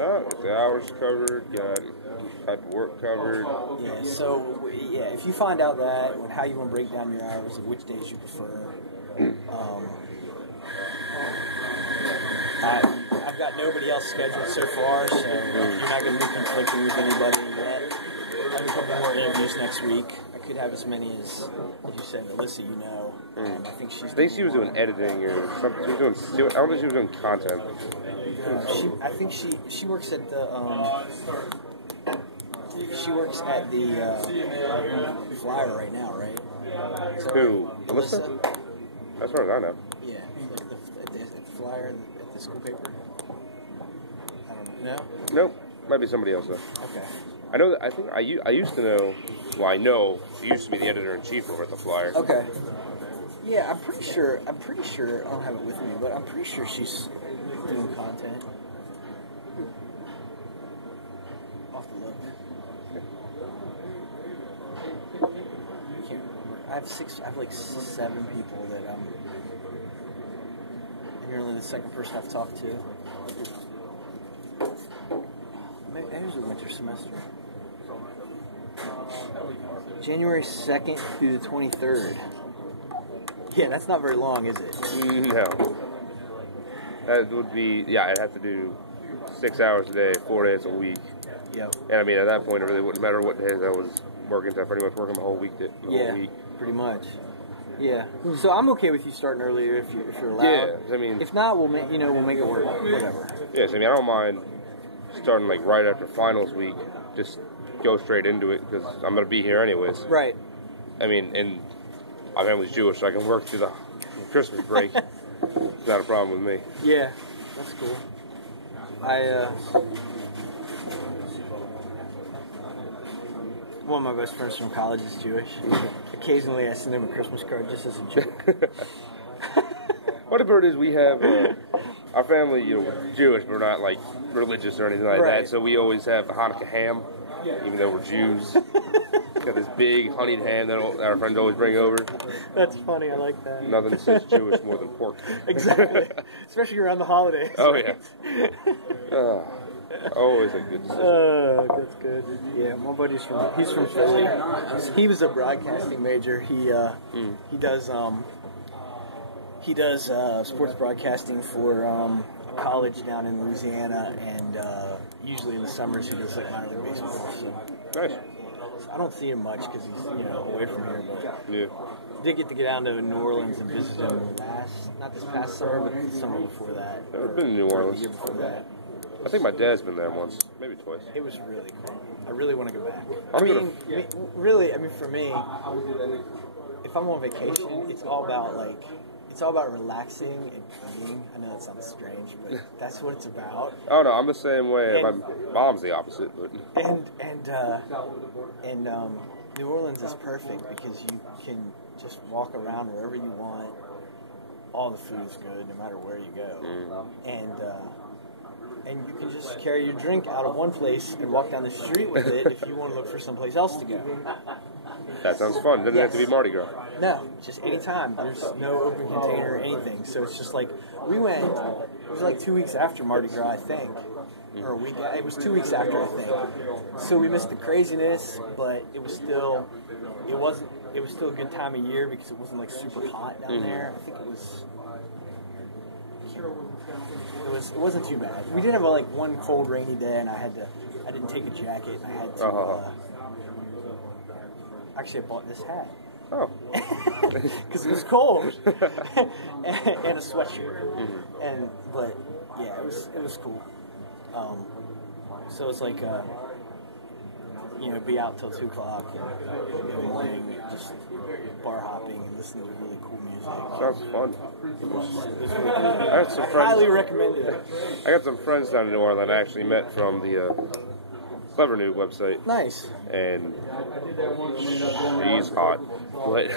No, the hours covered, got type of work covered. Yeah. So if you find out that and how you want to break down your hours and which days you prefer, I've got nobody else scheduled so far, so you're not going to be conflicting with anybody yet. I have a couple more interviews next week. I could have as many as you said, Alyssa, I think she was doing editing or something. She was doing. I don't think she was doing content. I think she works at the. She works at the Flyer right now, right? Who? Alyssa? As far as I know. Yeah, like at the Flyer at the school paper. I don't know. No. Nope. Might be somebody else though. Okay. I know that. I think I used to know. Well, I know she used to be the editor-in-chief over at the Flyer. Okay. Yeah, I'm pretty sure. I don't have it with me, but I'm pretty sure she's doing content. I'll have to look. I can't remember. I have like 7 people that and you're only the second person I've talked to. Maybe it was a winter semester. January 2nd through the 23rd. Yeah, that's not very long, is it? No. That would be, yeah, I'd have to do 6 hours a day, 4 days a week. Yep. And I mean, at that point, it really wouldn't matter what days I was working. So I pretty much working the whole week. Yeah, pretty much. Yeah. So I'm okay with you starting earlier if you're allowed. Yeah, I mean, if not, we'll make it work. Whatever. Yes, I mean, I don't mind starting like right after finals week. Just go straight into it because I'm gonna be here anyways. Right. I mean, and my family's Jewish, so I can work through the Christmas break. It's not a problem with me. Yeah, that's cool. One of my best friends from college is Jewish. Occasionally, I send him a Christmas card just as a joke. What about it is we have our family, Jewish, but we're not like religious or anything like that. So we always have Hanukkah ham, even though we're Jews. Got this big honeyed ham that our friends always bring over. That's funny. I like that. Nothing says Jewish more than pork. Exactly, especially around the holidays. Oh yeah. Always a good decision. That's good. Yeah, my buddy's he's from Philly. He was a broadcasting major. He does sports broadcasting for a college down in Louisiana, and usually in the summers he does like minor league baseball. So. Nice. I don't see him much because he's away from here, but yeah. Did get to get down to New Orleans and visit him not this past summer, but the summer before that. I've been in New Orleans. The year before that. I think my dad's been there once, maybe twice. It was really cool. I really want to go back. Really, for me, if I'm on vacation, it's all about relaxing and eating. I know that sounds strange, but that's what it's about. Oh no, I'm the same way. My mom's the opposite, but New Orleans is perfect because you can just walk around wherever you want. All the food is good, no matter where you go, and you can just carry your drink out of one place and walk down the street with it if you want to look for someplace else to go. That sounds fun. Doesn't have to be Mardi Gras. No, just anytime. There's no open container or anything. So it's just like, we went, it was like 2 weeks after Mardi Gras, I think. Or a week, it was 2 weeks after, I think. So we missed the craziness, but it was still a good time of year because it wasn't like super hot down there. I think it wasn't too bad. We did have like one cold, rainy day, and I didn't take a jacket. I had to. Actually, I bought this hat. Oh. Because it was cold, and a sweatshirt. But yeah, it was cool. So it's like be out till 2 o'clock and in the morning, just bar hopping and listening to really cool music. Sounds fun. It was really cool. I highly recommend it. I got some friends down in New Orleans I actually met from the Clever New website. Nice. And she's hot. But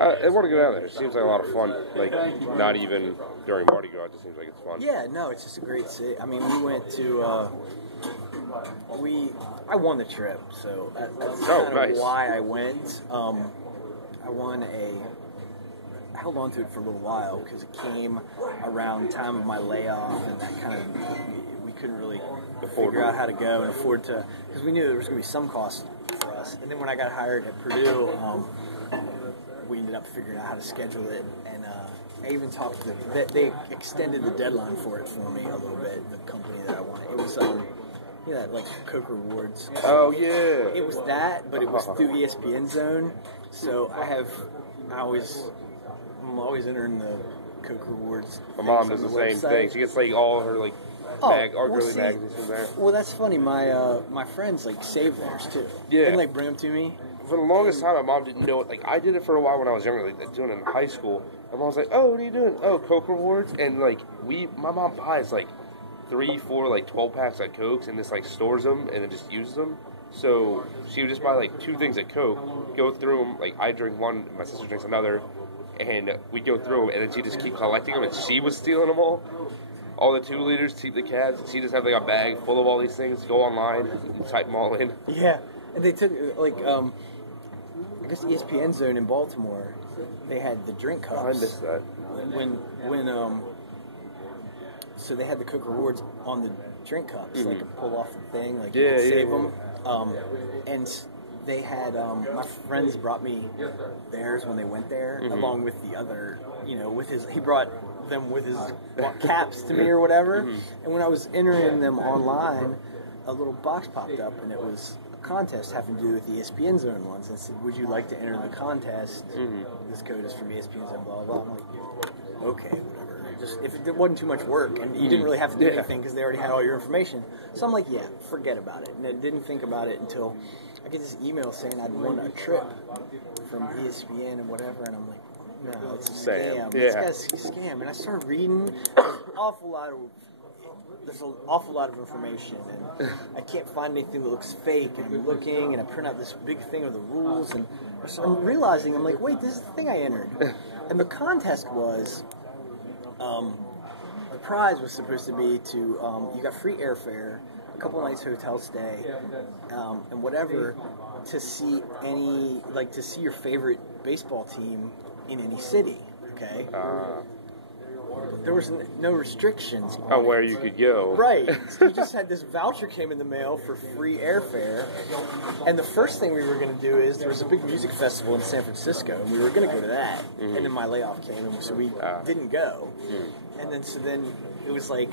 I want to go down there. It seems like a lot of fun. Like, not even during Mardi Gras, it just seems like it's fun. Yeah, no, it's just a great city. I mean, we went to, I won the trip, so that's kind of why I went. I held on to it for a little while because it came around time of my layoff, and that kind of, we couldn't really figure out how to go and afford to, because we knew there was going to be some cost for us. And then when I got hired at Purdue, we ended up figuring out how to schedule it, and I even talked to them. They extended the deadline for it for me a little bit, the company that I wanted. It was, like Coke Rewards. Oh, yeah. It was that, but it was through ESPN Zone, so I'm always entering the Coke Rewards. My mom does the same thing. She gets like all her like girly magazines in there. Well, that's funny. My friends like save theirs too. Yeah. And like bring them to me. For the longest time, my mom didn't know it. Like I did it for a while when I was younger, like doing it in high school. My mom was like, "Oh, what are you doing? Oh, Coke Rewards." And like my mom buys like 3, 4, like 12 packs of Cokes and just like stores them and then just uses them. So she would just buy like 2 things of Coke, go through them. Like I drink one, my sister drinks another. And we go through them, and then she just keep collecting them, and she was stealing them all the 2 liters, keep the cabs, and she just had like a bag full of all these things, go online, and type them all in. Yeah, and they took, like, I guess ESPN Zone in Baltimore, they had the drink cups. I missed that. So they had the Coke Rewards on the drink cups, like a pull-off thing, like you could save them. And they had, my friends brought me theirs when they went there, along with the other, he brought them with his caps to me or whatever. And when I was entering them online, a little box popped up, and it was a contest having to do with the ESPN Zone ones. And it said, "Would you like to enter the contest? This code is from ESPN Zone." Blah blah blah. I'm like, okay, whatever. Just if it wasn't too much work, and you didn't really have to do anything because they already had all your information. So I'm like, yeah, forget about it. And I didn't think about it until I get this email saying I'd won a trip from ESPN and whatever, and I'm like, no, it's a scam. Yeah. It's a scam. And I started reading. There's an awful lot of information, and I can't find anything that looks fake. And I'm looking, and I print out this big thing of the rules, and so I'm realizing, I'm like, wait, this is the thing I entered. And the contest was, the prize was supposed to be to, you got free airfare, a couple nights hotel stay, and whatever, to see to see your favorite baseball team in any city, okay? There was no restrictions on where you could go. Right. So we just had this voucher came in the mail for free airfare. And the first thing we were going to do is there was a big music festival in San Francisco, and we were going to go to that. And then my layoff came, and so we didn't go. And then it was like,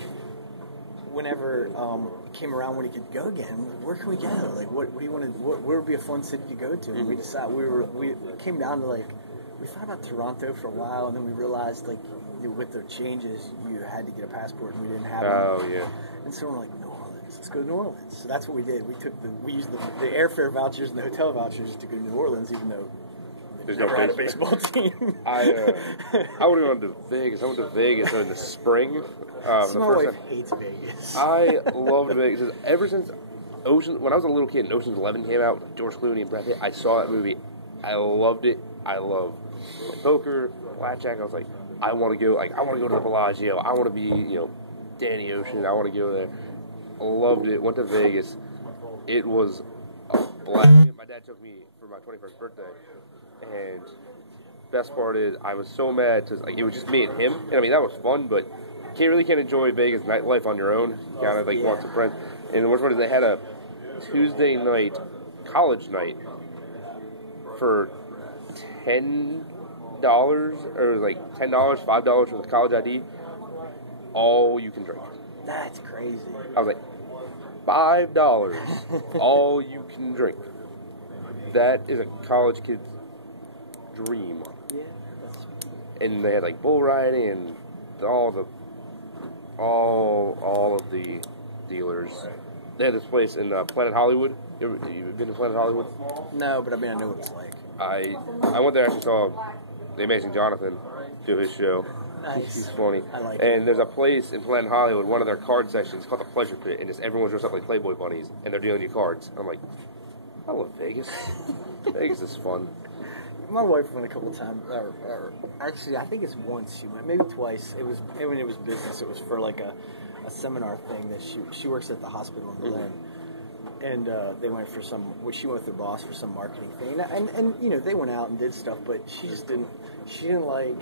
whenever it came around when he could go again, where can we go? Like, what do you want to? Where would be a fun city to go to? And we decided we came down to like, we thought about Toronto for a while, and then we realized like, with the changes, you had to get a passport, and we didn't have it. Oh, yeah. And so we're like, New Orleans, let's go to New Orleans. So that's what we did. We used the airfare vouchers and the hotel vouchers to go to New Orleans, even though there's no baseball team. I would have gone to Vegas. I went to Vegas in the spring. My wife hates Vegas. I loved Vegas. Ever since when I was a little kid and Ocean's 11 came out with George Clooney and Brad Pitt, I saw that movie. I loved it. I love poker, blackjack. I was like, I want to go. Like, I want to go to the Bellagio. I want to be, Danny Ocean. I want to go there. I loved it. Went to Vegas. It was a blast. My dad took me for my 21st birthday, and best part is I was so mad because it was just me and him. And I mean that was fun, but can't enjoy Vegas nightlife on your own. You kind of want some friends. And the worst part is they had a Tuesday night college night for $10. Or it was like $10, $5 for the college ID. All you can drink. That's crazy. I was like, $5, all you can drink. That is a college kid's dream. Yeah. And they had like bull riding and all of the dealers. They had this place in Planet Hollywood. You been to Planet Hollywood? No, but I mean I know what it's like. I went there and saw The Amazing Jonathan do his show. Nice. He's funny. I like and it. There's a place in Planet Hollywood, one of their card sections called the Pleasure Pit, and just everyone's dressed up like Playboy bunnies, and they're dealing you cards. I'm like, I love Vegas. Vegas is fun. My wife went a couple times. Actually, I think it's once she went, maybe twice. It was when it was business. It was for like a seminar thing that she works at the hospital in Berlin. And they went for she went with their boss for some marketing thing. And they went out and did stuff, but she didn't like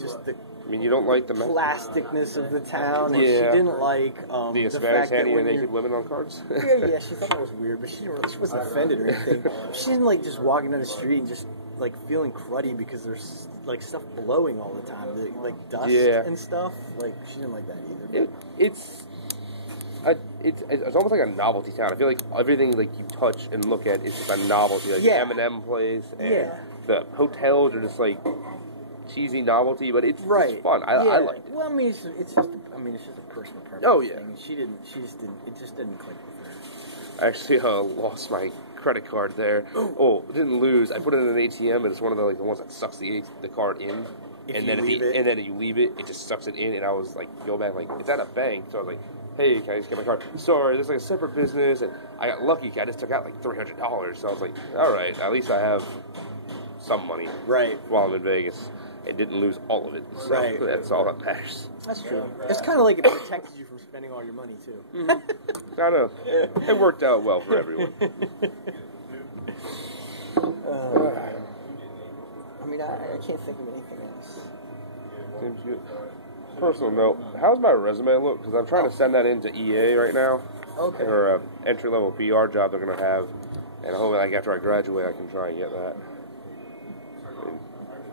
just the you don't like the plasticness of the town, and yeah. she didn't like the Hispanics fact handing naked women on cards. yeah, she thought that was weird, but she wasn't offended or anything. She didn't like just walking down the street and just like feeling cruddy because there's like stuff blowing all the time, like dust and stuff. Like she didn't like that either. It's almost like a novelty town. I feel like everything like you touch and look at is just a novelty. Like the M&M place and the hotels are just like cheesy novelty, but it's fun. I like it. Well, I mean, it's just a personal preference. Oh yeah. Thing. It just didn't click with her. I actually lost my credit card there. Oh, didn't lose. I put it in an ATM, and it's one of the ones that sucks the card in. And then if you leave it, it just sucks it in. And I was like, go back, like it's at a bank. So I was like, hey, can I just get my card? Sorry, there's like a separate business, and I got lucky. I just took out like $300. So I was like, all right, at least I have some money. Right. While I'm in Vegas. And didn't lose all of it. So that's all that matters. That's true. It's kind of like it protected you from spending all your money, too. Mm-hmm. I know. It worked out well for everyone. I mean, I can't think of anything else. Seems good. Personal note, how's my resume look? Because I'm trying to send that into EA right now. Okay. For an entry-level PR job they're going to have. And hopefully, like, after I graduate, I can try and get that.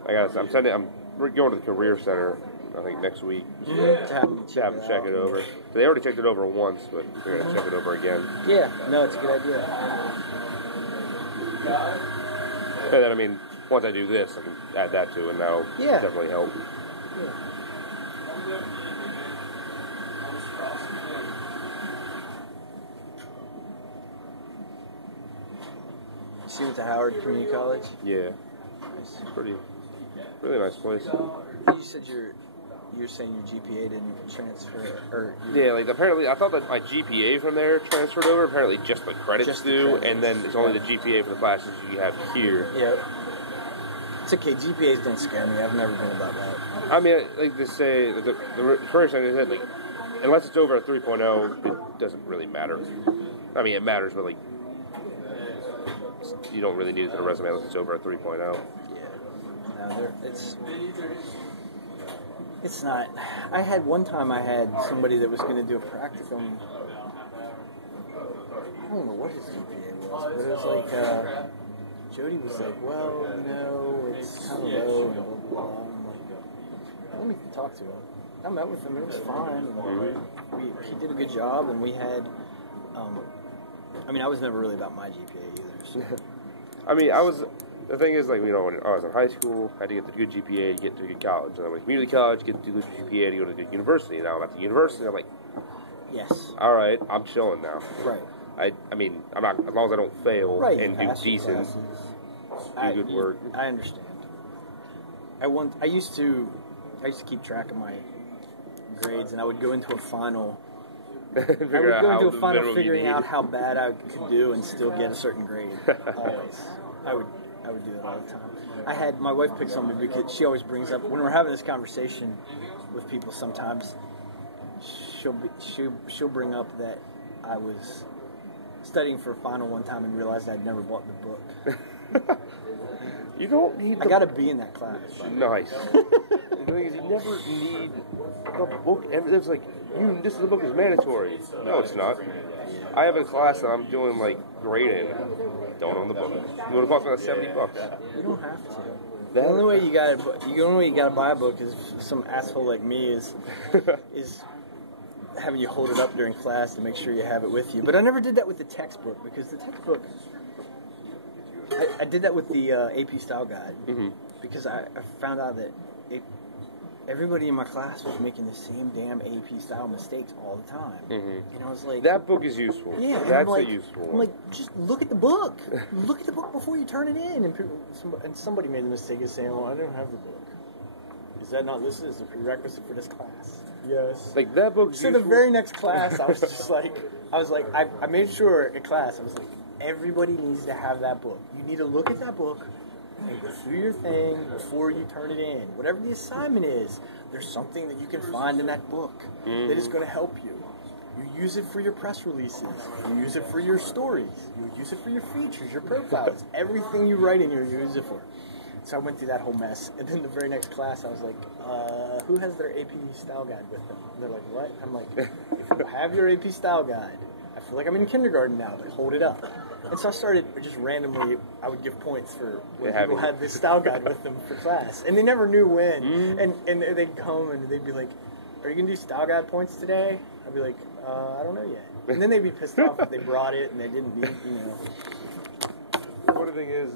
I'm going to the career center I think next week. To have them check it over. They already checked it over once, but they're going to check it over again. Yeah, no, it's a good idea. And then, I mean, once I do this, I can add that to it, and that'll definitely help. Yeah. See you at the Howard Community College? Yeah. Nice. Really nice place. You said you're saying your GPA didn't transfer, or yeah, like apparently I thought that my GPA from there transferred over. Apparently, just the credits do, and then it's only the GPA for the classes you have here. Yeah. It's okay. GPAs don't scare me. I've never been about that. I mean, like they say, the first thing they said, like, unless it's over a 3.0, it doesn't really matter. I mean, it matters, but like, you don't really need it to the resume unless it's over a 3.0. Yeah. No, it's not. I had one time I had somebody that was going to do a practicum. I don't know what his GPA was, but it was like, Jody was like, well, you know, it's kind of low and blah, blah, blah. I'm like, let me talk to him. I met with him, it was fine. He did a good job, and we had, I mean, I was never really about my GPA either. So. I mean, the thing is, like, you know, when I was in high school, I had to get the good GPA to get to a good college. And I went to community college, get the good GPA to go to a good university. And now I'm at the university, I'm like, yes. All right, I'm chilling now. Right. I mean, I'm not, as long as I don't fail and do decent, do good work. I understand. I used to keep track of my grades, and I would go into a final. Figuring out how bad I could do and still get a certain grade. Always. I would do that all the time. I had my wife picks on me because she always brings up when we're having this conversation with people. Sometimes she'll bring up that I was studying for a final one time and realized I'd never bought the book. You don't need. I got a B in that class. Nice. The thing is, you never need a book. It's like this book is mandatory. No, it's not. I have a class that I'm doing like grading. Don't own the book. It would have cost me like $70. You don't have to. The only way you gotta buy a book is some asshole like me is having you hold it up during class to make sure you have it with you. But I never did that with the textbook because the textbook. I did that with the AP Style Guide because I found out that everybody in my class was making the same damn AP Style mistakes all the time. And I was like... That book is useful. Yeah. That's a useful one. I'm like, just look at the book. Look at the book before you turn it in. And somebody made the mistake of saying, oh, I don't have the book. Is that not listed as a prerequisite for this class? Yes. Like, that book's useful. So the very next class, I was just like... I made sure in class, I was like, everybody needs to have that book. You need to look at that book and go through your thing before you turn it in. Whatever the assignment is, there's something that you can find in that book that is going to help you. You use it for your press releases. You use it for your stories. You use it for your features, your profiles. Everything you write in here, you use it for. So I went through that whole mess. And then the very next class, I was like, who has their AP Style Guide with them? And they're like, what? I'm like, if you have your AP Style Guide, I feel like I'm in kindergarten now. Like, hold it up. And so I started just randomly, I would give points for when people had this style guide with them for class. And they never knew when. And they'd come and they'd be like, are you going to do style guide points today? I'd be like, I don't know yet. And then they'd be pissed off if they brought it and they didn't need, you know. The funny thing is,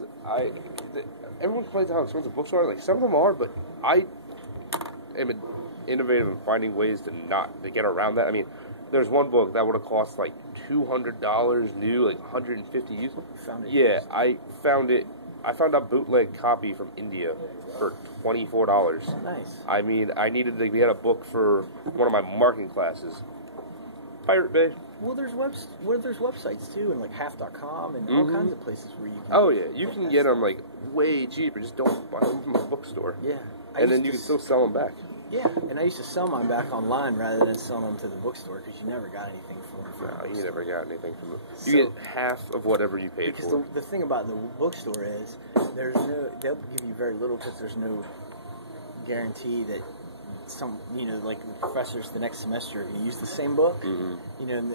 everyone complains how expensive books are. Like, some of them are, but I am innovative in finding ways to get around that. I mean, there's one book that would have cost like $200 new, like $150 used. Found it. Yeah, I found it. I found a bootleg copy from India for $24. Nice. I mean, we had a book for one of my marketing classes. Pirate Bay. Well, there's websites too, and like half.com and all kinds of places where you can. Oh yeah, you can get them like way cheaper. Just don't buy them from a bookstore. Yeah. And then you can still sell them back. Yeah, and I used to sell mine back online rather than selling them to the bookstore because you never got anything for them. No, you never got anything from them. You get half of whatever you paid for. Because the thing about the bookstore is they'll give you very little because there's no guarantee that like the professors the next semester are going to use the same book, and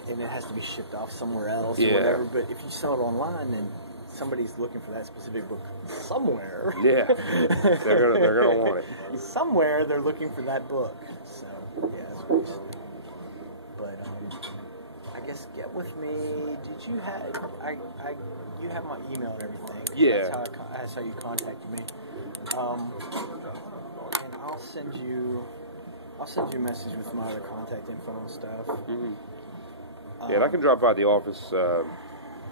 it has to be shipped off somewhere else or whatever. But if you sell it online, then somebody's looking for that specific book somewhere. Yeah, they're gonna want it. Somewhere they're looking for that book. So yeah, that's what he said. But I guess get with me. Did you have you have my email and everything? Yeah. That's how you contacted me. And I'll send you a message with my other contact info and stuff. Mm-hmm. Yeah, and I can drop by the office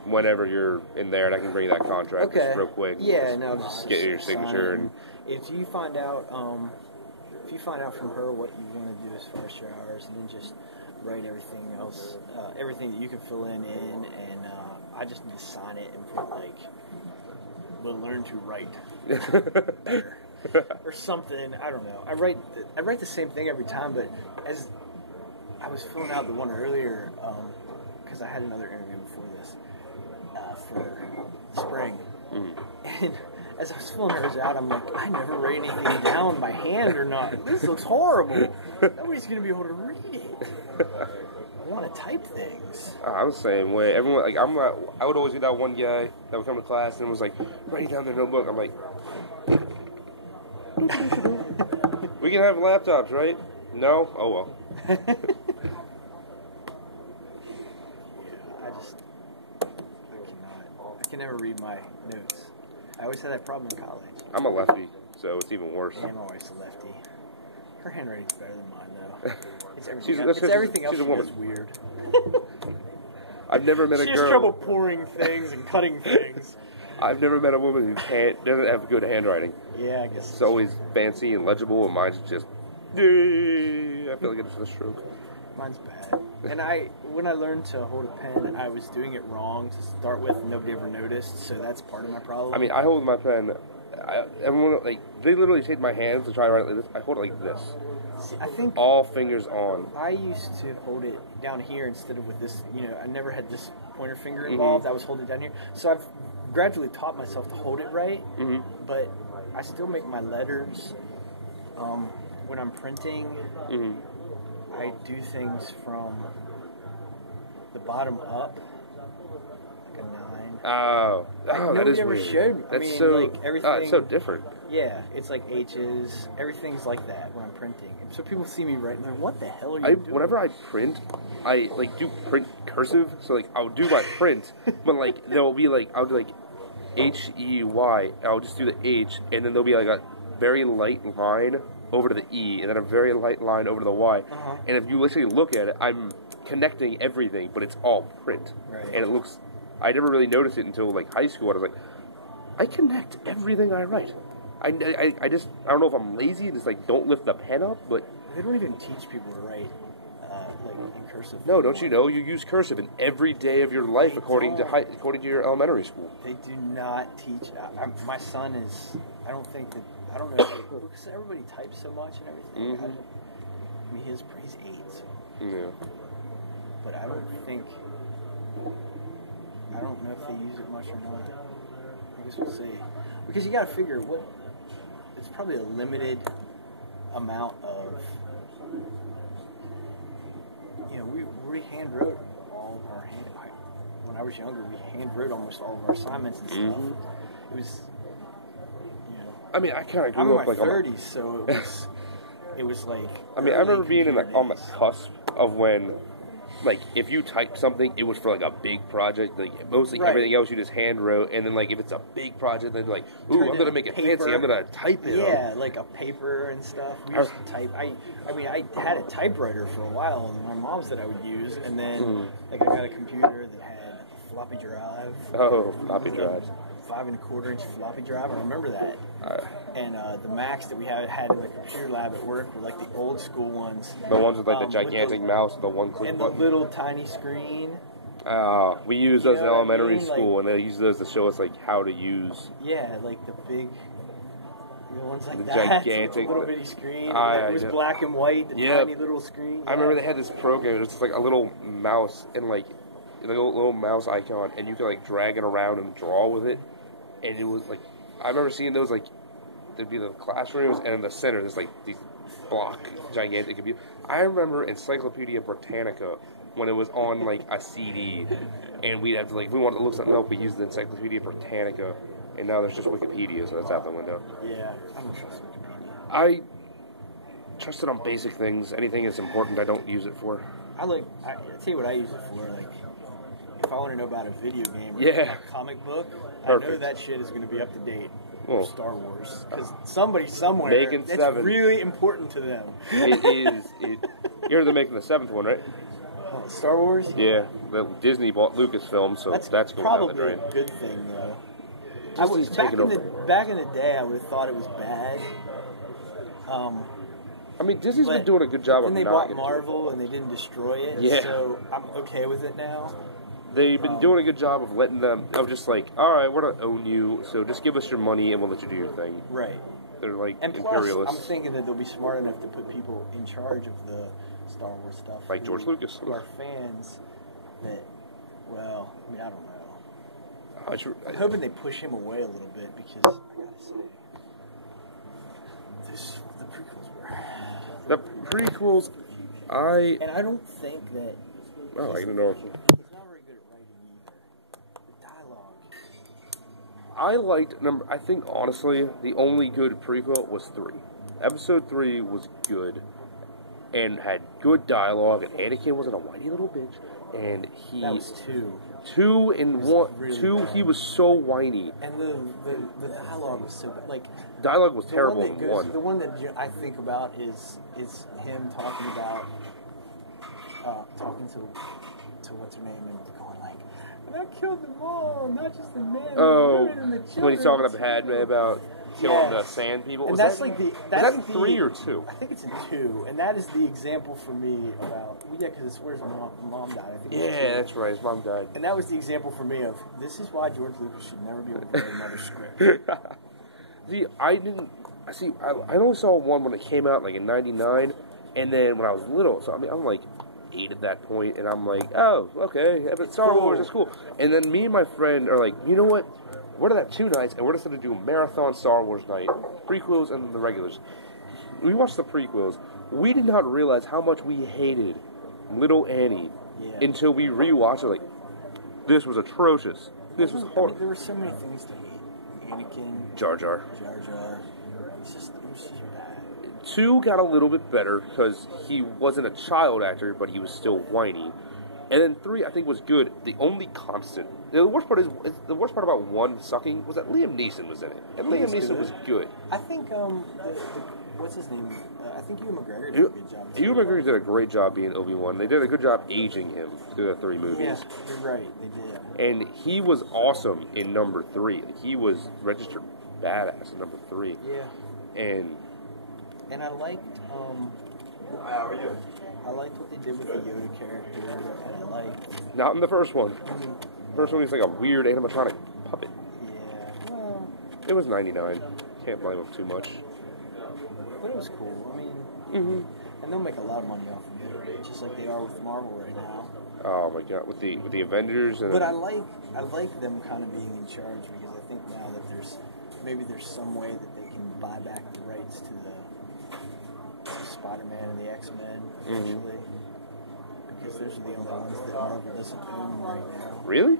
whenever you're in there, and I can bring you that contract just real quick. Yeah, no, just get your signature. And if you find out from her what you want to do as far as your hours, and then just write everything else, everything that you can fill in, and I just need to sign it and put we'll learn to write better. Or something, I don't know. I write the same thing every time, but as I was filling out the one earlier, because I had another interview before this for spring, and as I was filling hers out, I'm like, I never write anything down by hand or not. This looks horrible. Nobody's gonna be able to read it. I want to type things. I'm the same way. Everyone, I would always be that one guy that would come to class and was like, writing down their notebook. I'm like, we can have laptops, right? No? Oh well. Yeah, I can never read my notes. I always had that problem in college. I'm a lefty, so it's even worse. Yeah, I'm always a lefty. Her handwriting's better than mine, though. It's everything She's else a woman. that's weird. I've never met a she girl. has trouble pouring things and cutting things. I've never met a woman who doesn't have good handwriting. Yeah, I guess. It's always fancy and legible, and mine's just, I feel like it's a stroke. Mine's bad. And when I learned to hold a pen, I was doing it wrong to start with, and nobody ever noticed, so that's part of my problem. I mean, I hold my pen, everyone, they literally take my hands to try to write like this. I hold it like this. See, I think all fingers on. I used to hold it down here instead of with this, I never had this pointer finger involved. I was holding it down here. So I've gradually taught myself to hold it right, but I still make my letters when I'm printing. I do things from the bottom up, like a 9. Oh, that is ever weird. Showed me. That's I mean, so like everything. It's so different. Yeah, it's like H's. Everything's like that when I'm printing. And so people see me writing, they're like, "What the hell are you doing?" Whenever I print, I do print cursive. So I'll do my print, but there'll be I'll do HEY. I'll just do the H, and then there'll be a very light line over to the E, and then a very light line over to the Y. And if you literally look at it, I'm connecting everything, but it's all print. Right. And it looks. I never really noticed it until high school. I was like, I connect everything I write. I don't know if I'm lazy, just don't lift the pen up, but they don't even teach people to write in cursive. No, don't you know? You use cursive in every day of your life according to your elementary school. They do not teach. My son is. I don't know because everybody types so much and everything. I mean, he's 8, so. Yeah. But I don't know if they use it much or not. I guess we'll see. Because you got to figure it's probably a limited amount of. We hand wrote all of our when I was younger, we hand wrote almost all of our assignments and stuff. It was. I mean, I kind of grew I'm in up my 30s, so it was like. I mean, I remember being on the cusp of when. If you type something, it was for a big project. Mostly everything else you just hand wrote, and then if it's a big project, then ooh, I'm gonna make it fancy. I'm gonna type it. Yeah, like a paper and stuff. We used to type. I had a typewriter for a while, and my mom said I would use, and then I got a computer that had a floppy drive. Oh, floppy drives. 5 1/4-inch floppy drive. I remember that. And the Macs that we had in the computer lab at work were the old school ones. The ones with the gigantic mouse, the one-click and button. the little tiny screen. We used those in elementary school, and they used those to show us how to use. Yeah, the big. The ones like the that. Gigantic. The little bitty screen. It was black and white. The tiny little screen. I remember they had this program. It was just a little mouse and a little mouse icon, and you could drag it around and draw with it. And it was I remember seeing those there'd be the classrooms, and in the center there's these block gigantic computer. I remember Encyclopedia Britannica when it was on like a CD, and we'd have to if we wanted to look something up, we used the Encyclopedia Britannica, and now there's just Wikipedia, so that's out the window. Yeah, I don't trust Wikipedia. I trust it on basic things. Anything that's important, I don't use it for. I tell you what I use it for. Like, if I want to know about a video game or a comic book, I know that shit is going to be up to date. Well, Star Wars, because somebody somewhere, it's really important to them. It is. You heard they're making the 7th one, right? Oh, Star Wars? Yeah, Disney bought Lucasfilm, so that's going down the drain. Probably a good thing, though. Back in the day, I would have thought it was bad. I mean, Disney's been doing a good job of not. And they bought Marvel, and they didn't destroy it. Yeah. So I'm okay with it now. They've been doing a good job of letting them, just like, all right, we're going to own you, so just give us your money and we'll let you do your thing. Right. They're like and imperialists. Plus, I'm thinking that they'll be smart enough to put people in charge of the Star Wars stuff. Like George Lucas. Who are fans that, well, I mean, I don't know. I'm hoping they push him away a little bit because, I gotta say, the prequels were... The prequels, And I don't think that... Oh, I know. I think, honestly, the only good prequel was 3. Episode 3 was good and had good dialogue, and Anakin wasn't a whiny little bitch, and he... That was 2. 2 and 1... Really 2, bad. He was so whiny. And the dialogue was so bad. Like, dialogue was terrible in 1. The one that I think about is him talking about... talking to what's her name, and going like... And I killed them all, not just the men. Oh, and the children. when he's talking to Padme about killing the sand people. And was that's that, like the... Was that in 3 or 2? I think it's in 2, and that is the example for me about... Yeah, because it's where his mom died, I think. Yeah, that's right, his mom died. And that was the example for me of, this is why George Lucas should never be able to write another script. I only saw 1 when it came out, like in 99, and then when I was little, so I mean, I'm like 8 at that point, and I'm like, oh, okay, but Star Wars is cool. And then me and my friend are like, you know what? We're gonna have 2 nights, and we're just gonna do a marathon Star Wars night, prequels and the regulars. We watched the prequels. We did not realize how much we hated Little Annie until we rewatched it. Like, this was atrocious. This was horrible. There were so many things to hate. Anakin, Jar Jar. It was just bad. 2 got a little bit better because he wasn't a child actor, but he was still whiny. And then 3, I think, was good. The only constant, the worst part about 1 sucking was that Liam Neeson was in it, and Liam Neeson was good. I think what's his name? I think Ewan McGregor did a good job. Ewan McGregor did a great job being Obi-Wan. They did a good job aging him through the 3 movies. Yeah, you're right. They did. And he was awesome in number 3. He was registered badass in number 3. Yeah. And I liked. How are you? I liked what they did with the Yoda character, and I liked... Not in the first one. First one, he's like a weird animatronic puppet. Yeah, well... It was 99. Can't blame him too much. But it was cool. I mean... And they'll make a lot of money off of it, just like they are with Marvel right now. Oh my god, with the Avengers and... But I like them kind of being in charge, because I think now that there's some way that they can buy back the rights to the Spider-Man and the X-Men, essentially. Because those are the only ones that Marvel doesn't own right now. Really?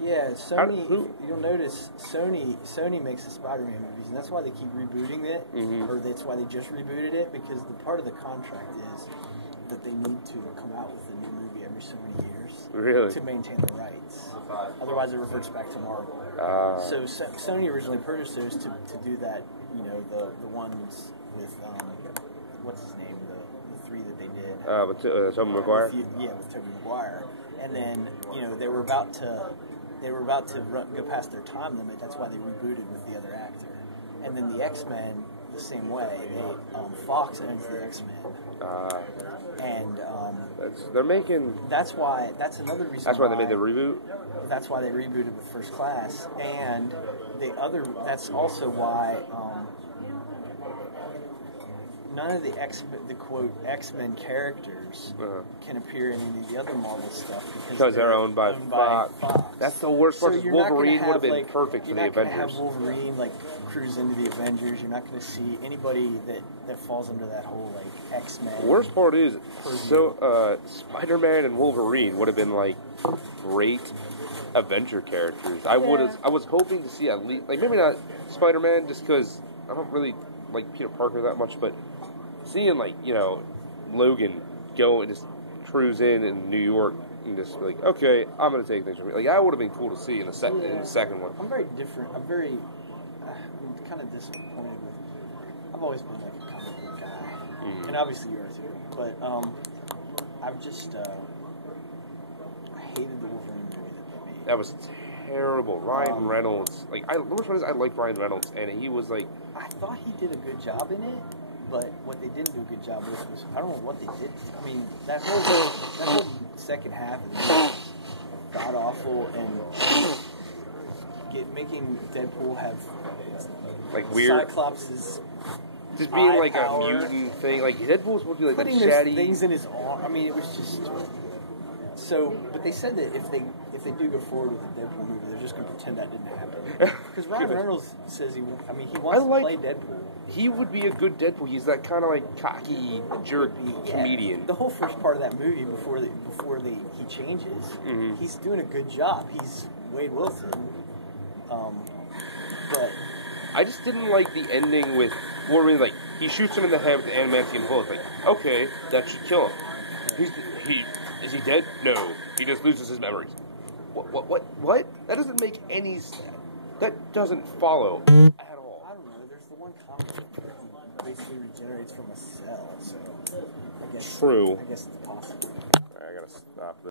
Yeah, Sony. You'll notice Sony makes the Spider-Man movies, and that's why they keep rebooting it, or that's why they just rebooted it, because the part of the contract is that they need to come out with a new movie every so many years. Really? To maintain the rights. Otherwise, it reverts back to Marvel. So Sony originally purchased those to do that. You know, the ones with what's his name, the 3 that they did. With Tobey Maguire. With Tobey Maguire, and then they were about to go past their time limit. That's why they rebooted with the other actor. And then the X-Men, the same way. Fox owns the X-Men. And they're making. That's why. That's another reason. That's why they made the reboot. That's why they rebooted with First Class, and the other. That's also why. none of the quote X-Men characters can appear in any of the other Marvel stuff because they're owned by Fox. That's the worst part. So Wolverine would have been like, perfect for the Avengers. You're not going to have Wolverine like cruise into the Avengers. You're not going to see anybody that falls under that whole like X-Men. The worst part is, Spider-Man and Wolverine would have been like great Avenger characters. I was hoping to see at least, like, maybe not Spider-Man just because I don't really like Peter Parker that much, but seeing, like, you know, Logan go and just cruise in New York and just be like, okay, I'm going to take things from me. Like, that would have been cool to see in the second one. I'm very different. I'm kind of disappointed with, I've always been like a comic book guy. And obviously you are too. But, I've just, I hated the Wolverine movie that they made. That was terrible. Ryan Reynolds. Like, the worst part is I like Ryan Reynolds, and he was like... I thought he did a good job in it, but what they didn't do a good job with was, I don't know what they did. I mean, that whole second half is god-awful, and making Deadpool have... like, weird... Cyclops' just being like power. A mutant thing. Like, Deadpool's supposed to be like putting a chatty... things in his arm. I mean, it was just... So, but they said that if they do go forward with the Deadpool movie, they're just going to pretend that didn't happen. Because Ryan Reynolds says he wants to play Deadpool. He would be a good Deadpool. He's that kind of like cocky jerk comedian. The whole first part of that movie, before he changes, he's doing a good job. He's Wade Wilson, but I just didn't like the ending with Wolverine. Like, he shoots him in the head with the adamantium bullet. Like, okay, that should kill him. Is he dead? No. He just loses his memories. What? That doesn't make any sense. That doesn't follow at all. I don't know. There's the one comic where he basically regenerates from a cell, so I guess... True. I guess it's possible. I gotta stop this.